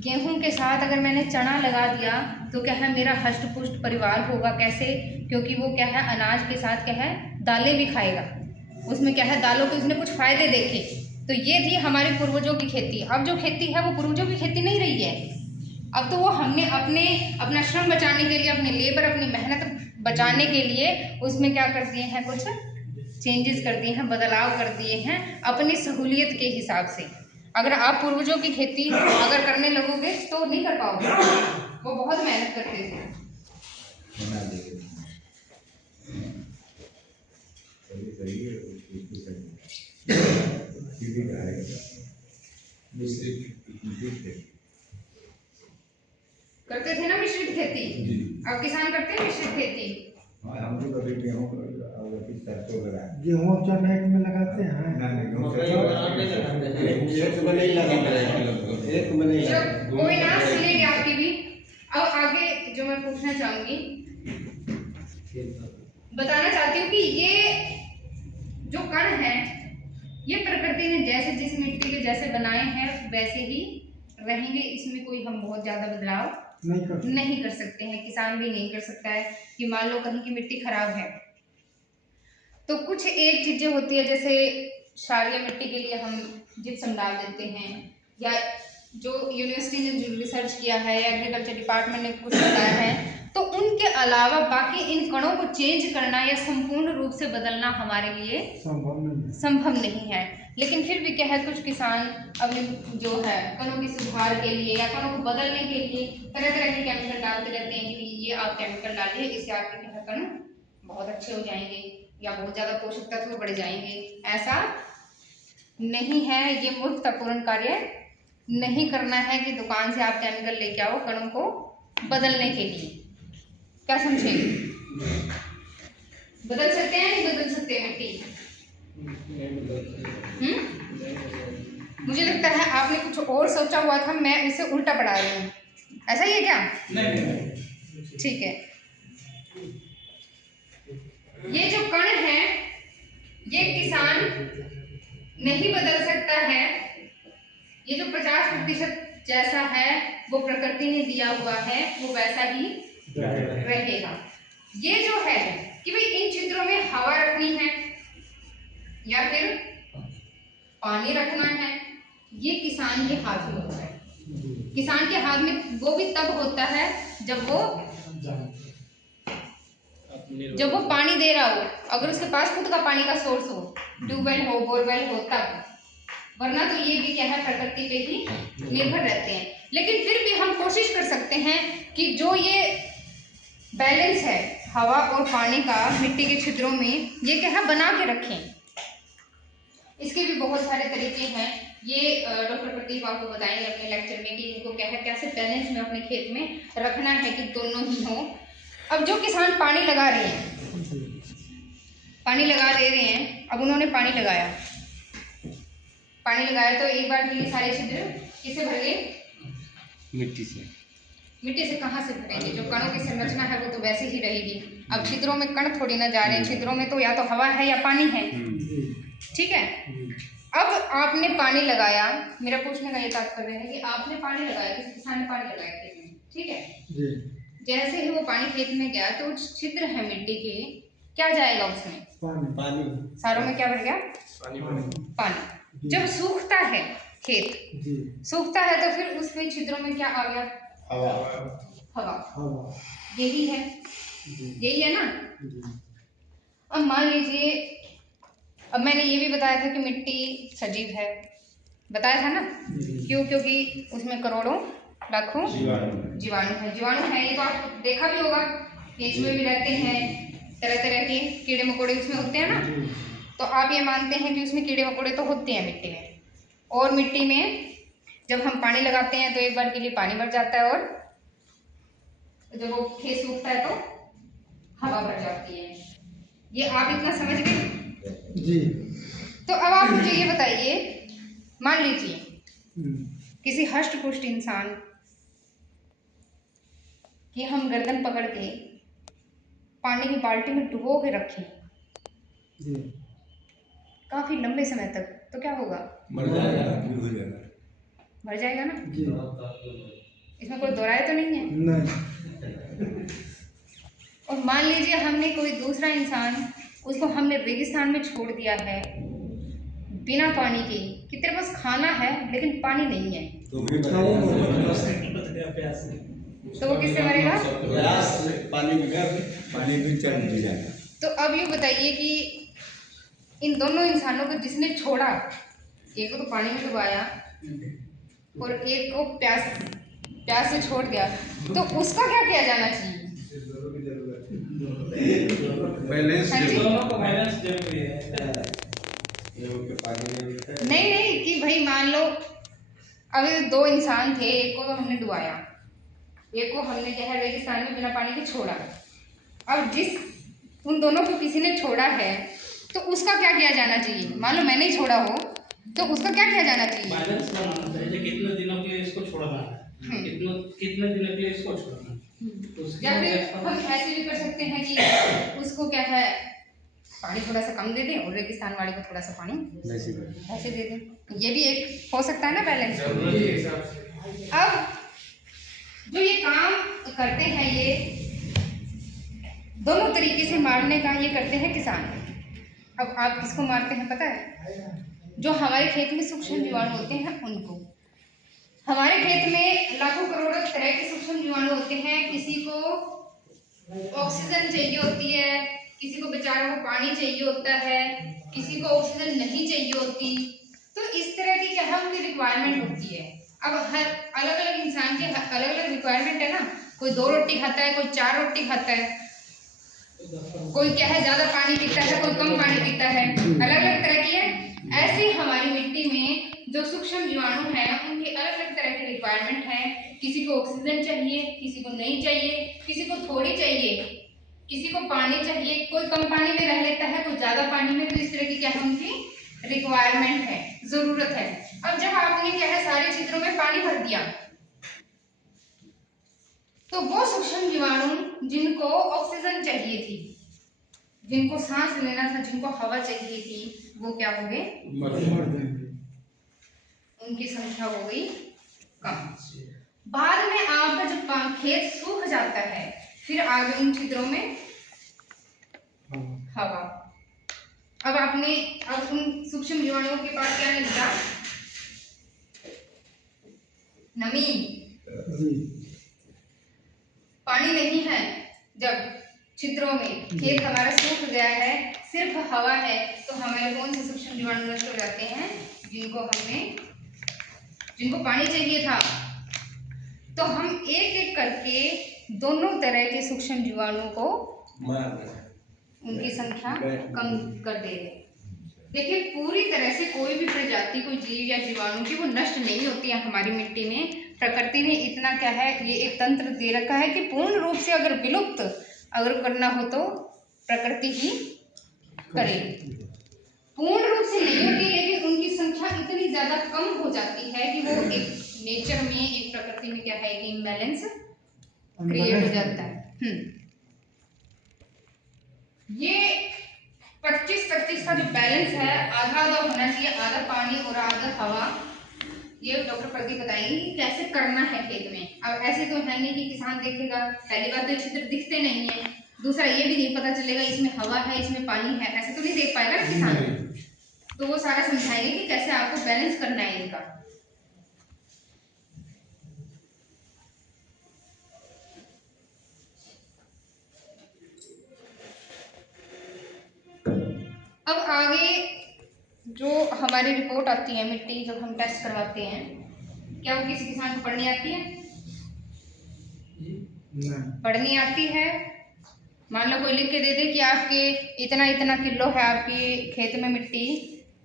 गेहूं के साथ अगर मैंने चना लगा दिया, तो क्या है, मेरा हष्ट पुष्ट परिवार होगा। कैसे? क्योंकि वो क्या है, अनाज के साथ क्या है, दालें भी खाएगा। उसमें क्या है, दालों के उसने कुछ फायदे देखे। तो ये थी हमारे पूर्वजों की खेती। अब जो खेती है वो पूर्वजों की खेती नहीं रही है। अब तो वो हमने अपना श्रम बचाने के लिए, अपने लेबर, अपनी मेहनत बचाने के लिए उसमें क्या कर दिए हैं, कुछ चेंजेस कर दिए हैं, बदलाव कर दिए हैं अपनी सहूलियत के हिसाब से। अगर आप पूर्वजों की खेती अगर करने लगोगे तो नहीं कर पाओगे, वो बहुत मेहनत करते थे। करते थे ना मिश्रित खेती। अब किसान करते हैं मिश्रित खेती? हम तो कभी गेहूं गेहूँ चने में लगाते हैं। एक में नहीं लगाता है, एक में नहीं चलो लगाता। कोई ना, सुनेंगे आपकी भी। अब आगे जो मैं पूछना चाहूंगी, बताना चाहती हूँ कि ये जो कण है ये प्रकृति ने जैसे जिस मिट्टी के जैसे बनाए हैं वैसे ही रहेंगे, इसमें कोई हम बहुत ज्यादा बदलाव नहीं कर सकते हैं। किसान भी नहीं कर सकता है कि मान लो कहीं की मिट्टी खराब है तो कुछ एक चीजें होती है, जैसे क्षारीय मिट्टी के लिए हम जिप्सम डाल देते हैं, या जो यूनिवर्सिटी ने जो रिसर्च किया है, एग्रीकल्चर डिपार्टमेंट ने कुछ बताया है, तो उनके अलावा बाकी इन कणों को चेंज करना या संपूर्ण रूप से बदलना हमारे लिए संभव नहीं है। लेकिन फिर भी क्या है, कुछ किसान अपने जो है कणों के सुधार के लिए या कणों को बदलने के लिए तरह तरह के केमिकल डालते रहते हैं कि ये आप केमिकल डालिए, इससे आपके कण बहुत अच्छे हो जाएंगे या बहुत ज्यादा पोषक तत्व बढ़ जाएंगे। ऐसा नहीं है, ये मूर्खतापूर्ण कार्य नहीं करना है कि दुकान से आप केमिकल लेके आओ कणों को बदलने के लिए। क्या समझे? बदल सकते हैं नहीं बदल सकते मिट्टी? मुझे लगता है आपने कुछ और सोचा हुआ था, मैं इसे उल्टा पढ़ा रही हूँ। ऐसा ही है क्या? नहीं। ठीक है, ये जो कण है ये किसान नहीं बदल सकता है। ये जो 50% जैसा है वो प्रकृति ने दिया हुआ है, वो वैसा ही रहेगा। ये जो है कि भाई इन छिद्रों में हवा रखनी है या फिर पानी रखना है, ये किसान के हाथ में होता है। किसान के हाथ में वो भी तब होता है जब वो पानी दे रहा हो, अगर उसके पास खुद का पानी का सोर्स हो, ट्यूबवेल हो, बोरवेल हो, तब। वरना तो ये भी क्या है, प्रकृति पे ही निर्भर रहते हैं। लेकिन फिर भी हम कोशिश कर सकते हैं कि जो ये बैलेंस है हवा और पानी का मिट्टी के छिद्रों में, ये क्या है बना के रखें। इसके भी बहुत सारे तरीके हैं, ये डॉक्टर प्रदीप आपको बताएंगे अपने लेक्चर में कि इनको क्या है, कैसे बैलेंस में अपने खेत में रखना है कि दोनों ही हो। अब जो किसान पानी लगा रहे हैं, पानी लगा दे रहे हैं, अब उन्होंने पानी लगाया तो एक बार के लिए सारे छिद्र किससे भर गए? मिट्टी से। मिट्टी से कहाँ से भरेंगे? जो कणों की संरचना है वो तो वैसे ही रहेगी। अब छिद्रों में कण थोड़ी ना जा रहे हैं, छिद्रों में तो या तो हवा है या पानी है। ठीक है, अब आपने पानी लगाया, मेरा पूछने का ये तात्पर्य है कि आपने पानी लगाया, किसी किसान ने पानी लगाया खेत में, ठीक है। जैसे ही वो पानी खेत में गया तो छिद्र है मिट्टी के, क्या जाएगा उसमें? पानी। सारों में क्या भर गया? पानी। जब सूखता है खेत, सूखता है तो फिर उसमें छिद्रों में क्या आ गया? हवा। यही है ना। अब मान लीजिए, अब मैंने ये भी बताया था कि मिट्टी सजीव है, बताया था ना। क्यों? क्योंकि उसमें करोड़ों लाखों जीवाणु है। ये तो आपको देखा भी होगा, इसमें भी रहते हैं तरह तरह के कीड़े मकोड़े, उसमें होते हैं ना। तो आप ये मानते हैं कि उसमें कीड़े मकोड़े तो होते हैं मिट्टी में, और मिट्टी में जब हम पानी लगाते हैं तो एक बार के लिए पानी भर जाता है, और जब वो खेत सूखता है तो हवा भर जाती है। ये आप इतना समझ गए जी। तो अब आप मुझे ये बताइए, मान लीजिए किसी हष्ट पुष्ट इंसान कि हम गर्दन पकड़ के पानी की बाल्टी में डुबो के रखें काफी लंबे समय तक, तो क्या होगा? मर जाएगा ना। इसमें कोई दो राय तो नहीं है? नहीं। और मान लीजिए हमने कोई दूसरा इंसान, उसको हमने रेगिस्तान में छोड़ दिया है बिना पानी के, कि तेरे पास खाना है लेकिन पानी नहीं है, तो वो किससे मरेगा? पानी भी चल जाएगा। तो अब ये बताइए कि इन दोनों इंसानों को जिसने छोड़ा, एक को तो पानी में डुबाया और एक को प्यास से छोड़ दिया, तो उसका क्या किया जाना चाहिए? बैलेंस नहीं कि भाई मान लो अभी दो इंसान थे, एक को तो हमने डुबाया, एक को हमने क्या है रेगिस्तान में बिना पानी के छोड़ा। अब जिस उन दोनों को किसी ने छोड़ा है तो उसका क्या किया जाना चाहिए? मान लो मैंने ही छोड़ा हो तो उसका क्या किया जाना चाहिए? बैलेंस बनाना चाहिए, कितने दिनों के लिए इसको छोड़ना है, कितने दिनों के लिए इसको छोड़ना है। या फिर हम ऐसे भी कर सकते हैं कि उसको क्या है, पानी थोड़ा सा कम दे दें और रेगिस्तान वाले को थोड़ा सा पानी ऐसे दे दें, ये भी एक हो सकता है ना बैलेंस। अब जो ये काम करते हैं, ये दोनों तरीके से मारने का ये करते हैं किसान। अब आप किसको मारते हैं पता है? जो हमारे खेत में सूक्ष्म जीवाणु होते हैं उनको। हमारे खेत में लाखों करोड़ों तरह के सूक्ष्म जीवाणु होते हैं। किसी को ऑक्सीजन चाहिए होती है, किसी को बेचारों को पानी चाहिए होता है, किसी को ऑक्सीजन नहीं चाहिए होती। तो इस तरह की क्या है, उनकी रिक्वायरमेंट होती है। अब हर अलग अलग इंसान के अलग अलग रिक्वायरमेंट है ना। कोई 2 रोटी खाता है, कोई 4 रोटी खाता है, कोई क्या है ज्यादा पानी पीता है, कोई कम पानी पीता है, अलग अलग तरह की है। ऐसे हमारी मिट्टी में जो सूक्ष्म जीवाणु हैं उनकी अलग अलग तरह की रिक्वायरमेंट है। किसी को ऑक्सीजन चाहिए, किसी को नहीं चाहिए, किसी को थोड़ी चाहिए, किसी को पानी चाहिए, कोई कम पानी में रह लेता है, कोई ज्यादा पानी में। तो इस तरह की क्या है, उनकी रिक्वायरमेंट है, जरूरत है। अब जब आपने क्या है सारे क्षेत्रों में पानी भर दिया तो वो सूक्ष्म जीवाणु जिनको ऑक्सीजन चाहिए थी, जिनको सांस लेना था, जिनको हवा चाहिए थी, वो क्या हो गए, उनकी संख्या हो गई कम। बाद में आपका जब खेत सूख जाता है फिर आगे उन छिद्रों में हवा। अब उन सूक्ष्म जीवाणुओं के पास क्या नहीं था, नमी, पानी नहीं है। जब छिद्रों में खेत हमारा सूख गया है, सिर्फ हवा है, तो हमारे कौन से सूक्ष्म जीवाणु नष्ट हो जाते हैं, जिनको पानी चाहिए था। तो हम एक एक करके दोनों तरह के सूक्ष्म जीवाणुओं को उनकी संख्या कम कर दे रहे। देखिए पूरी तरह से कोई भी प्रजाति, कोई जीव या जीवाणु की वो नष्ट नहीं होती है हमारी मिट्टी में। प्रकृति ने इतना क्या है, ये एक तंत्र दे रखा है कि पूर्ण रूप से अगर विलुप्त अगर करना हो तो प्रकृति ही करेगी। पूर्ण रूप से नहीं होती, लेकिन उनकी संख्या इतनी ज्यादा कम हो जाती है कि वो एक नेचर में, एक प्रकृति में क्या है, एक इम्बैलेंस क्रिएट हो जाता है। ये 25-25 का जो बैलेंस है, आधा आधा होना चाहिए, आधा पानी और आधा हवा। ये डॉक्टर प्रदीप बताएंगे कि कैसे करना है खेत में। अब ऐसे तो है नहीं कि किसान देखेगा, पहली बात तो चित्र दिखते नहीं है, दूसरा ये भी नहीं पता चलेगा इसमें हवा है, इसमें पानी है, ऐसे तो नहीं देख पाएगा ना किसान। तो वो सारा समझाएंगे कि कैसे आपको बैलेंस करना है इनका। अब आगे जो हमारी रिपोर्ट आती है मिट्टी, जब हम टेस्ट करवाते हैं, क्या वो किसी किसान को पढ़नी आती है? नहीं पढ़नी आती है। मान लो कोई लिख के दे दे कि आपके इतना इतना किलो है आपके खेत में मिट्टी,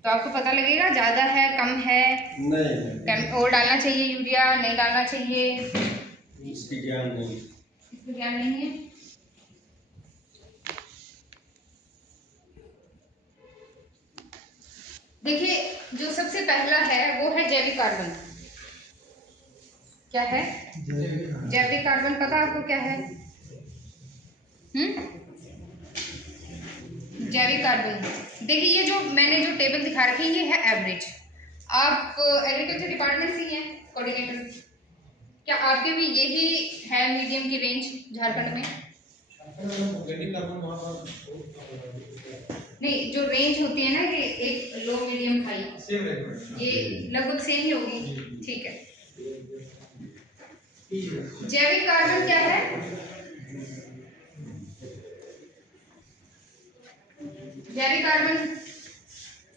तो आपको पता लगेगा ज्यादा है, कम है, नहीं और डालना चाहिए यूरिया, नहीं डालना चाहिए, इसकी ज्ञान नहीं है। देखिए जो सबसे पहला है वो है जैविक कार्बन। क्या है जैविक कार्बन? पता आपको क्या है? जैविक कार्बन, देखिए ये जो मैंने जो टेबल दिखा रखी है ये है एवरेज। आप एग्रीकल्चर डिपार्टमेंट से ही हैं कोऑर्डिनेटर, क्या आपके भी यही है मीडियम की रेंज झारखंड में? नहीं, जो रेंज होती है ना कि एक लो मीडियम हाई, ये लगभग सेम ही होगी। ठीक है। जैविक कार्बन क्या है? जैविक कार्बन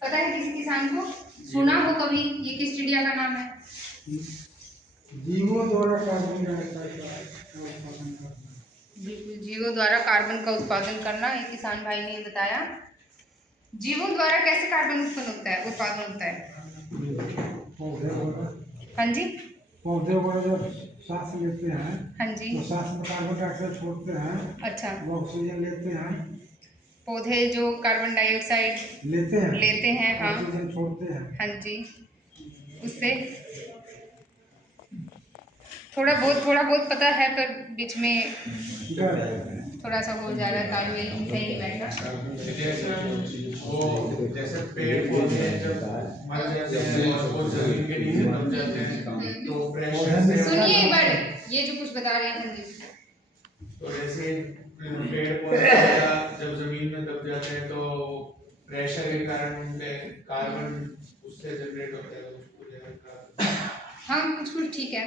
पता है किसी किसान को? सुना हो कभी? ये किस चिड़िया का नाम है? जीवों द्वारा कार्बन का बिल्कुल, जीवों द्वारा कार्बन का उत्पादन करना, एक किसान भाई ने बताया। जीवों द्वारा कैसे कार्बन उत्पन्न होता है, उत्पादन होता है? हाँ जी, पौधे वगैरह जब सांस लेते हैं, हाँ जी, तो सांस में कार्बन डाइऑक्साइड छोड़ते हैं। अच्छा, वो ऑक्सीजन लेते हैं, पौधे जो कार्बन डाइऑक्साइड लेते हैं हाँ छोड़ते हैं। हाँ जी, उससे थोड़ा बहुत पता है, पर बीच में थोड़ा सा हो जा रहा है, तालमेल सही नहीं बैठ रहा। जैसे पेड़ पौधे जब मर जाते हैं और वो जमीन के नीचे दब जाते हैं तो प्रेशर से सुनिए एक बार ये जो कुछ बता रहे हैं जी। तो जैसे पेड़ पौधे जब जमीन में दब जाते हैं तो प्रेशर के कारण उनके कार्बन उससे जनरेट होते हैं, उसको हाँ कुछ ठीक है।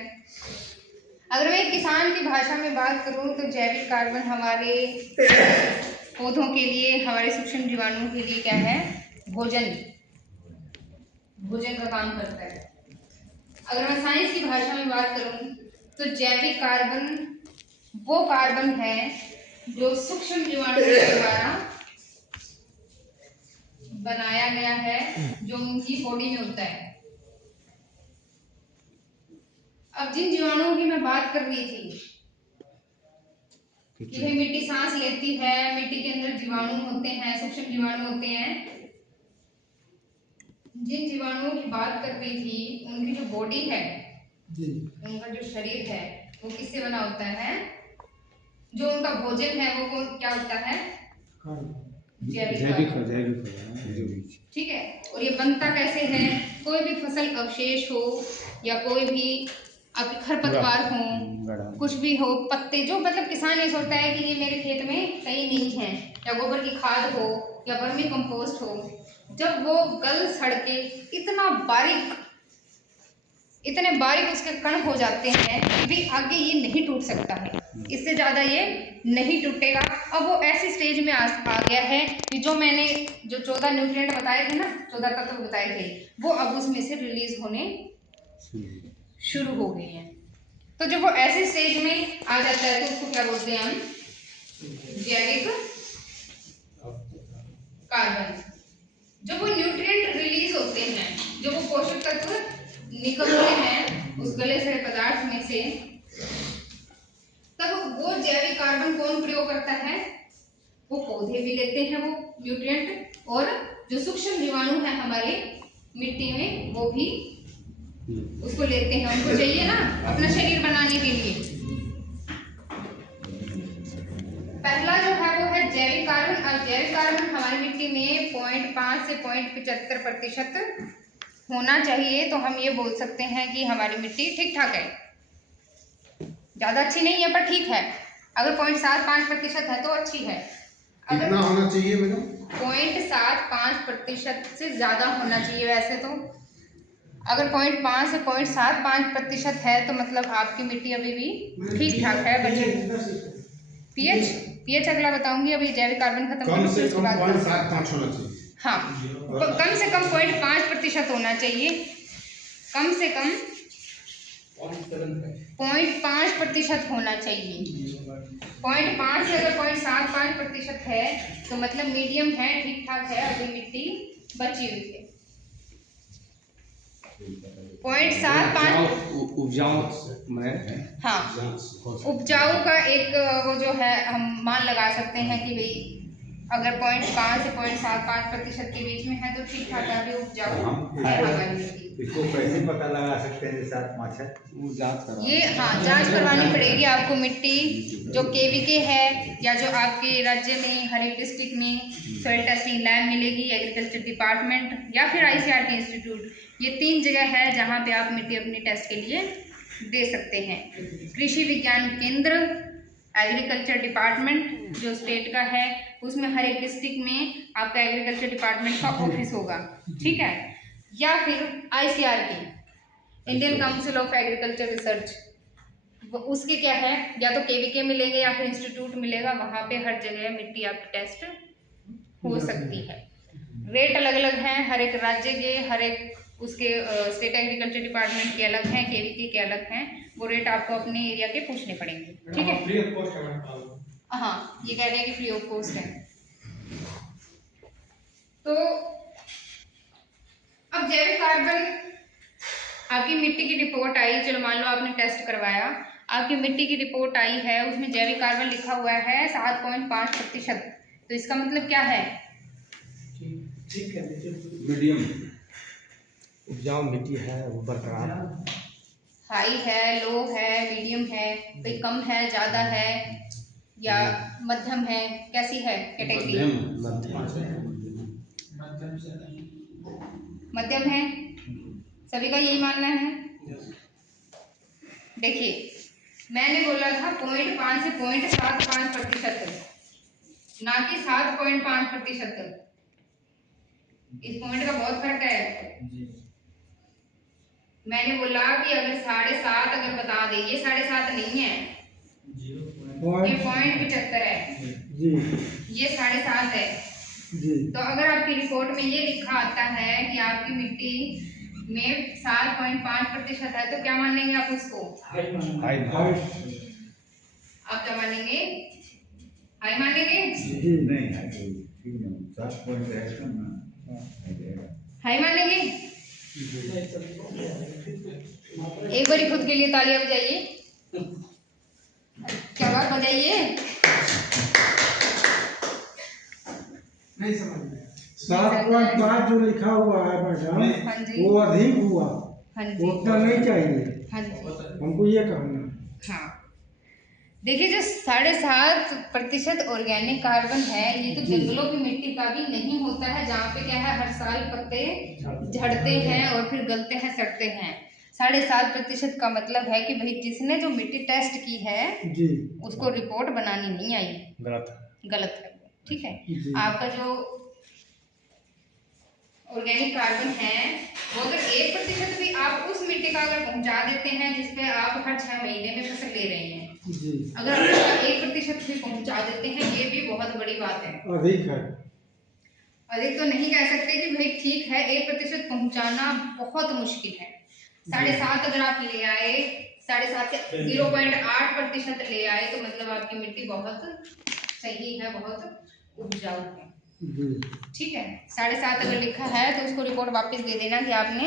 अगर मैं किसान की भाषा में बात करूं तो जैविक कार्बन हमारे पौधों के लिए, हमारे सूक्ष्म जीवाणुओं के लिए क्या है, भोजन का काम करता है। अगर मैं साइंस की भाषा में बात करूं तो जैविक कार्बन वो कार्बन है जो सूक्ष्म जीवाणुओं के द्वारा बनाया गया है, जो उनकी बॉडी में होता है। अब जिन जीवाणुओं की मैं बात कर रही थी कि भाई मिट्टी सांस लेती है, मिट्टी के अंदर जीवाणु होते हैं, सूक्ष्म जीवाणु होते हैं। जिन जीवाणुओं की बात कर रही थी उनकी जो बॉडी है, उनका जो शरीर है वो किससे बना होता है, जो उनका भोजन है वो कौन क्या होता है, जैविक। ठीक है। और ये बनता कैसे है, कोई भी फसल अवशेष हो या कोई भी आपके खरपतवार हो, कुछ भी हो, पत्ते, जो मतलब किसान ये सोचता है कि ये मेरे खेत में सही नहीं है, या गोबर की खाद हो या वर्मी कंपोस्ट हो, जब वो गल सड़ के इतने बारीक उसके कण हो जाते हैं कि भी आगे ये नहीं टूट सकता है, इससे ज़्यादा ये नहीं टूटेगा। अब वो ऐसी स्टेज में आ गया है कि जो मैंने जो 14 न्यूट्रिएंट बताए थे ना, 14 तत्व बताए थे, वो अब उसमें से रिलीज होने शुरू हो गए हैं। तो जब वो ऐसी स्टेज में आ जाता है तो उसको क्या बोलते हैं हम, जैविक कार्बन। जब वो न्यूट्रिएंट रिलीज होते हैं, जब वो पोषक तत्व निकलते हैं उस गले सड़े पदार्थ में से, तब वो जैविक कार्बन कौन प्रयोग करता है, वो पौधे भी लेते हैं वो न्यूट्रिएंट, और जो सूक्ष्म जीवाणु है हमारे मिट्टी में वो भी उसको लेते हैं, उनको चाहिए ना अपना शरीर बनाने के लिए। पहला जो है वो है जैविक कार्बन। और जैविक कार्बन हमारी मिट्टी में 0.5 से 0.75% होना चाहिए, तो हम ये बोल सकते हैं कि हमारी मिट्टी ठीक ठाक है, ज़्यादा अच्छी नहीं है पर ठीक है। अगर 0.75% है तो अच्छी है। कितना होना चाहिए बेटा? 0.75% से ज़्यादा होना चाहिए। वैसे तो अगर 0.5 से 0.75% है तो मतलब आपकी मिट्टी अभी भी ठीक ठाक है बच्चे। पीएच अगला बताऊंगी, अभी जैविक कार्बन खत्म कर लो फिर उसके बाद 0.75 होना चाहिए। हाँ, कम से कम 0.5% होना चाहिए, कम से कम 0.5% होना चाहिए। 0.5 से अगर 0.75% है तो मतलब मीडियम है, ठीक ठाक है, अभी मिट्टी बची हुई है। 0.75 उपजाऊ हाँ, उपजाऊ का एक वो जो है हम मान लगा सकते हैं कि भाई अगर 0.5 से 0.75% के बीच में है तो ठीक ठाक है, उपजाऊ है हमारी मिट्टी। इसको कैसे पता लगा सकते हैं जैसे आप माछा ये हाँ जांच करवानी पड़ेगी आपको। मिट्टी जो केवीके है या जो आपके राज्य में हर एक डिस्ट्रिक्ट में सॉइल टेस्टिंग लैब मिलेगी, एग्रीकल्चर डिपार्टमेंट या फिर ICRT इंस्टीट्यूट, ये 3 जगह है जहाँ पे आप मिट्टी अपनी टेस्ट के लिए दे सकते हैं। कृषि विज्ञान केंद्र, एग्रीकल्चर डिपार्टमेंट जो स्टेट का है, उसमें हर एक डिस्ट्रिक्ट में आपका एग्रीकल्चर डिपार्टमेंट का ऑफिस होगा, ठीक है, या फिर ICRT Indian council of agriculture research, उसके क्या है, या तो KVK मिलेंगे या फिर इंस्टीट्यूट मिलेगा, वहाँ पे हर जगह मिट्टी आपकी टेस्ट हो सकती है। रेट अलग अलग हैं हर एक राज्य के, हर एक उसके स्टेट एग्रीकल्चर डिपार्टमेंट के अलग हैं, KVK के अलग हैं, वो रेट आपको अपने एरिया के पूछने पड़ेंगे, ठीक है। फ्री ऑफ कॉस्ट है। हाँ, ये कह रहे हैं कि फ्री ऑफ कॉस्ट है। तो अब जैविक कार्बन आपकी मिट्टी की रिपोर्ट आई, चलो मान लो आपने टेस्ट करवाया, आपकी मिट्टी की रिपोर्ट आई है, उसमें जैविक कार्बन लिखा हुआ है 7.5%। तो इसका मतलब क्या है? ठीक है, मीडियम उपजाऊ मिट्टी है, वो बरकरार हाई है, लो है, मीडियम है, कोई कम है, ज़्यादा है या मध्यम है, कैसी है कैटेगरी? मध्यम है, सभी का यही मानना है। देखिए मैंने बोला था 0.5 से 0.75%, ना कि 7.5%। इस पॉइंट का बहुत फर्क है। मैंने बोला कि अगर 7.5 अगर बता दे, ये 7.5 नहीं है, ये 0.75 है जी, ये 7.5 है। जी, तो अगर आपकी रिपोर्ट में ये लिखा आता है कि आपकी मिट्टी में 7.5% है, तो क्या मानेंगे आप उसको? हाई आप क्या मानेंगे? हाई मानेंगे? हाई मानेंगे? एक बार खुद के लिए तालियां बजाइए, क्या बात बजाइए। नहीं समझ में 7.5 जो लिखा हुआ है मैडम, हाँ जी। वो अधिक हुआ, हाँ जी, उतना नहीं चाहिए, हाँ जी, हमको ये कहना। हाँ। देखिए जो 7.5% ऑर्गेनिक कार्बन है, ये तो जंगलों की मिट्टी का भी नहीं होता है, जहाँ पे क्या है हर साल पत्ते झड़ते हैं और फिर गलते हैं, सड़ते हैं। 7.5% का मतलब है कि भाई जिसने जो मिट्टी टेस्ट की है जी, उसको रिपोर्ट बनानी नहीं आई, गलत है, ठीक है। जी। आपका जो ऑर्गेनिक कार्बन है वो अगर 1% भी आप उस मिट्टी का अगर पहुंचा देते हैं जिसपे आप हर 6 महीने में फसल ले रहे हैं, जी, अगर आप उसका 1% भी पहुंचा देते हैं, ये भी बहुत बड़ी बात है। अधिक है। अधिक तो नहीं कह सकते कि भाई ठीक है, 1% पहुंचाना बहुत मुश्किल है। 7.5 अगर आप ले आए, 7.5 से 0.8% ले आए, तो मतलब आपकी मिट्टी बहुत सही है, बहुत उपजाऊ है, ठीक है। 7.5 अगर लिखा है तो उसको रिपोर्ट वापस दे देना कि आपने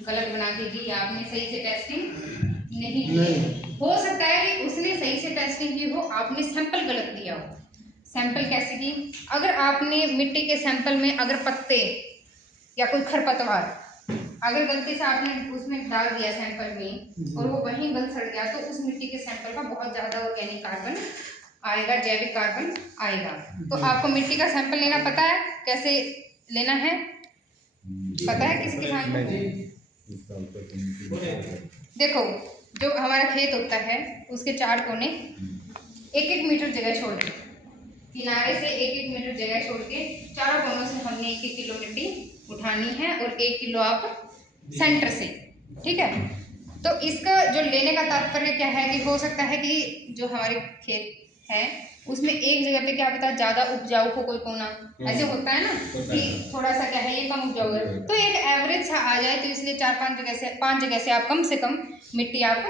गलत बना के दी, आपने सही से टेस्टिंग नहीं की। हो सकता है कि उसने सही से टेस्टिंग की हो, आपने सैंपल गलत दिया हो। सैंपल कैसे की? अगर आपने मिट्टी के सैंपल में अगर पत्ते या कोई खरपतवार अगर गलती से आपने उसमें डाल दिया सैंपल में और वो वहीं गल सड़ गया, तो उस मिट्टी के सैंपल का बहुत ज़्यादा ऑर्गेनिक कार्बन आएगा, जैविक कार्बन आएगा। तो आपको मिट्टी का सैंपल लेना पता है कैसे लेना है? पता है किसी किसान को? देखो जो हमारा खेत होता है उसके 4 कोने 1-1 मीटर जगह छोड़ दें, किनारे से 1-1 मीटर जगह छोड़ के चारों कोनों से हमने 1-1 किलो मिट्टी उठानी है और 1 किलो आप सेंटर से, ठीक है। तो इसका जो लेने का तात्पर्य क्या है कि हो सकता है कि जो हमारे खेत है उसमें एक जगह पे क्या पता ज़्यादा उपजाऊ हो कोई कोना, ऐसे होता है ना कि थोड़ा सा क्या है ये कम उपजाऊ है, तो एक एवरेज सा आ जाए, तो इसलिए 5 जगह से आप कम से कम मिट्टी आप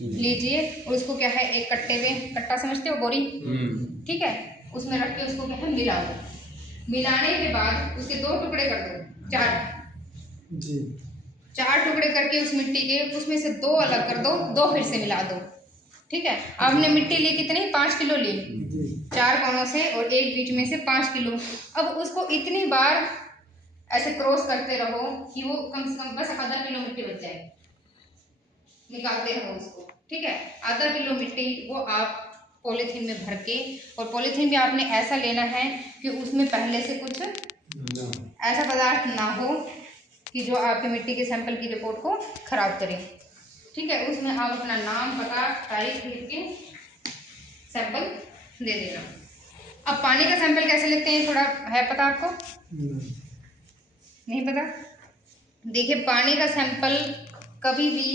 लीजिए और उसको क्या है एक कट्टे में, कट्टा समझते हो, बोरी, ठीक है, उसमें रख के उसको क्या है मिलाओ। मिलाने के बाद उसके 2 टुकड़े कर दो, 4 टुकड़े करके उस मिट्टी के उसमें से 2 अलग कर दो, 2 फिर से मिला दो, ठीक है। आपने मिट्टी ली कितनी? 5 किलो ली, 4 कोनों से और एक बीच में से 5 किलो। अब उसको इतनी बार ऐसे क्रॉस करते रहो कि वो कम से कम बस आधा किलो मिट्टी बच जाए, निकालते रहो उसको, ठीक है। आधा किलो मिट्टी वो आप पॉलीथीन में भर के, और पॉलीथीन भी आपने ऐसा लेना है कि उसमें पहले से कुछ ऐसा पदार्थ ना हो कि जो आपकी मिट्टी के सैंपल की रिपोर्ट को खराब करे, ठीक है। उसमें आप अपना नाम, पता, तारीख लिख के सैंपल दे देना। अब पानी का सैंपल कैसे लेते हैं, थोड़ा है पता आपको? नहीं पता? देखिए पानी का सैंपल कभी भी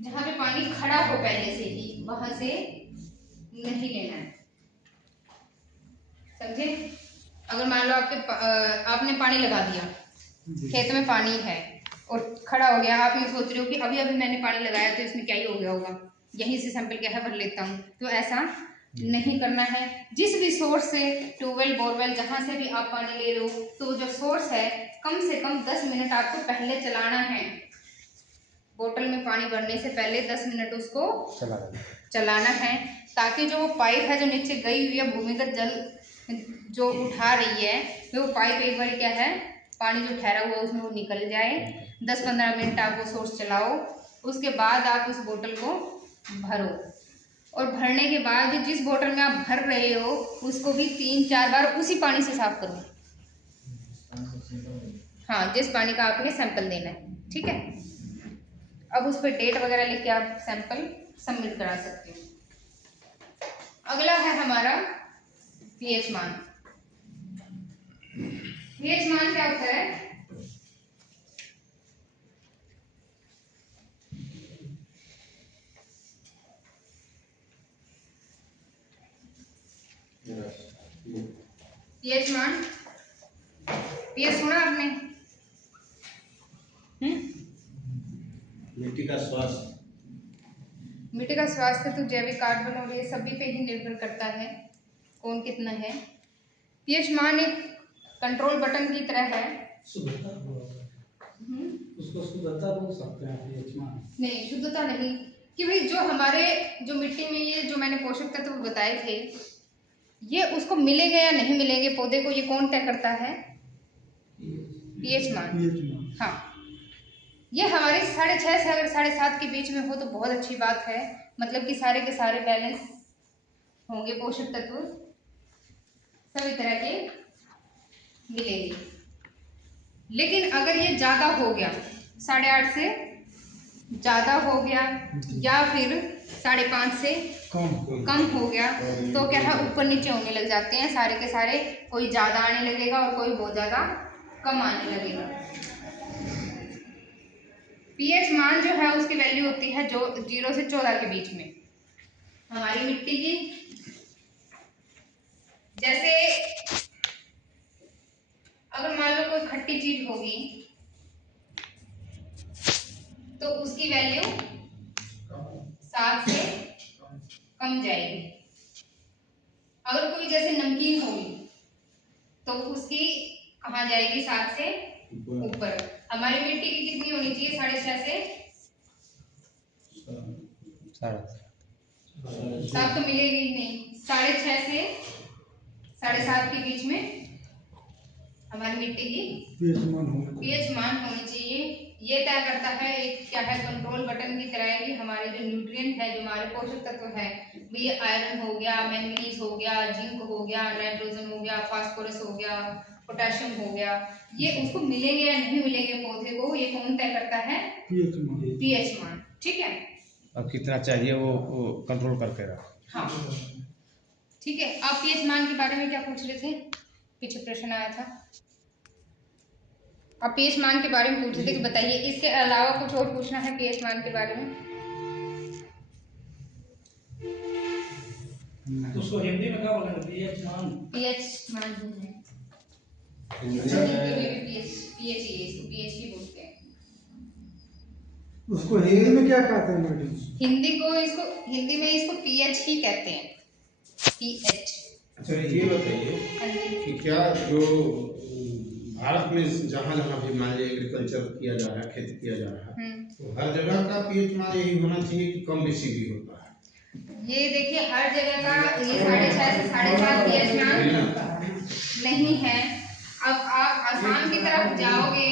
जहाँ पे पानी खड़ा हो पहले से ही वहां से नहीं लेना है, समझे। अगर मान लो आपने पानी लगा दिया, खेत में पानी है और खड़ा हो गया, आप ये सोच रहे हो कि अभी अभी मैंने पानी लगाया तो इसमें क्या ही हो गया होगा, यहीं से सैंपल क्या है भर लेता हूँ, तो ऐसा नहीं करना है। जिस भी सोर्स से, ट्यूबवेल, बोरवेल, जहाँ से भी आप पानी ले रहे हो, तो जो सोर्स है कम से कम 10 मिनट आपको पहले चलाना है। बोतल में पानी भरने से पहले 10 मिनट उसको चलाना है, ताकि जो वो पाइप है जो नीचे गई हुई है भूमिगत जल जो उठा रही है वो पाइप एक बार क्या है, पानी जो ठहरा हुआ उसमें वो निकल जाए। 10-15 मिनट आप वो सोर्स चलाओ, उसके बाद आप उस बोतल को भरो, और भरने के बाद जिस बोतल में आप भर रहे हो उसको भी 3-4 बार उसी पानी से साफ करो। हाँ, जिस पानी का आपने सैंपल देना है, ठीक है। अब उस पर डेट वगैरह लिख के आप सैंपल सबमिट करा सकते हो। अगला है हमारा पीएच मान। पीएच मान क्या होता है? पीएच मान, पीएच सुना आपने? मिट्टी का स्वास्थ्य, मिट्टी का स्वास्थ्य तो जैविक कार्बन और ये सभी पे ही निर्भर करता है कौन कितना है। पीएच मान एक कंट्रोल बटन की तरह है। शुद्धता उसको शुद्धता बोल सकते हैं पीएच मान? नहीं, शुद्धता नहीं, कि भाई जो हमारे जो मिट्टी में ये जो मैंने पोषक तत्व बताए थे ये उसको मिलेंगे या नहीं मिलेंगे पौधे को, ये कौन तय करता है? पीएच मान। हाँ, ये हमारे 6.5 से अगर 7.5 के बीच में हो तो बहुत अच्छी बात है, मतलब कि सारे के सारे बैलेंस होंगे, पोषक तत्व सभी तरह के मिलेंगे। लेकिन अगर ये ज़्यादा हो गया, 8.5 से ज़्यादा हो गया या फिर 5.5 से कम हो गया तो क्या है, ऊपर नीचे होने लग जाते हैं सारे के सारे, कोई ज़्यादा आने लगेगा और कोई बहुत ज़्यादा कम आने लगेगा। पीएच मान जो है उसकी वैल्यू होती है जो 0 से 14 के बीच में हमारी मिट्टी की। जैसे अगर मान लो कोई खट्टी चीज होगी तो उसकी वैल्यू 7 से कम जाएगी। अगर कोई जैसे नमकीन होगी तो उसकी कहाँ जाएगी, 7 से ऊपर। हमारी मिट्टी की कितनी होनी चाहिए, 6.5 से 7 तो मिलेगी ही नहीं, 6.5 से 7.5 के बीच में हमारी मिट्टी की पीएच मान होनी चाहिए। ये तय करता है एक क्या है, कंट्रोल बटन की तरह है कि हमारे जो न्यूट्रिएंट है, जो हमारे पोषक तत्व है, ये आयरन हो गया, मैंगनीज हो गया, जिंक हो गया, नाइट्रोजन हो गया, फास्फोरस हो गया, पोटेशियम हो गया, ये उसको मिलेंगे या नहीं मिलेंगे पौधे को, ये कौन तय करता है? पीएच मान। ठीक है, अब कितना चाहिए वो कंट्रोल करके रहा। हाँ ठीक है। आप पीएच मान के बारे में क्या पूछ रहे थे, पीछे प्रश्न आया था, आप पीएच मान के बारे में पूछ रहे थे कि बताइए, इसके अलावा कुछ और पूछना है पीएच मान के बारे में? तो उसको हिंदी में क्या बोलेंगे, पीएच मान? पीएच मान ही है, पीएच ही बोलते हैं। उसको हिंदी में क्या कहते हैं मैडम? हिंदी में इसको पीएच ही कहते हैं, पीएच। अच्छा, ये बताइए कि क्या जो भारत में जहाँ जहाँ भी मान लीजिए एग्रीकल्चर किया जा रहा है, खेती किया जा रहा है, तो हर जगह का पीएच मान यही होना चाहिए कि कम बेसी भी होता है? ये देखिए, हर जगह का ये 6.5 से 7.5 पीएच मान नहीं है। अब आप आसाम की तरफ जाओगे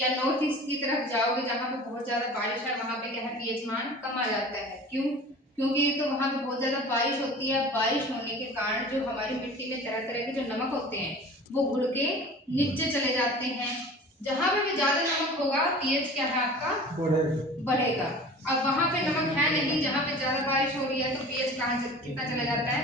या नॉर्थ ईस्ट की तरफ जाओगे जहाँ पे बहुत ज्यादा बारिश है, वहाँ पे क्या है, पीएच मान कम आ जाता है। क्यों? क्योंकि तो वहाँ पे बहुत ज्यादा बारिश होती है, बारिश होने के कारण जो हमारी मिट्टी में तरह तरह के जो नमक होते हैं वो घुल के नीचे चले जाते हैं। जहाँ पे भी ज्यादा नमक होगा पीएच क्या है आपका, बढ़ेगा। अब वहाँ पे नमक है नहीं, जहाँ पे ज्यादा बारिश हो रही है तो पीएच कहाँ कितना चला जाता है,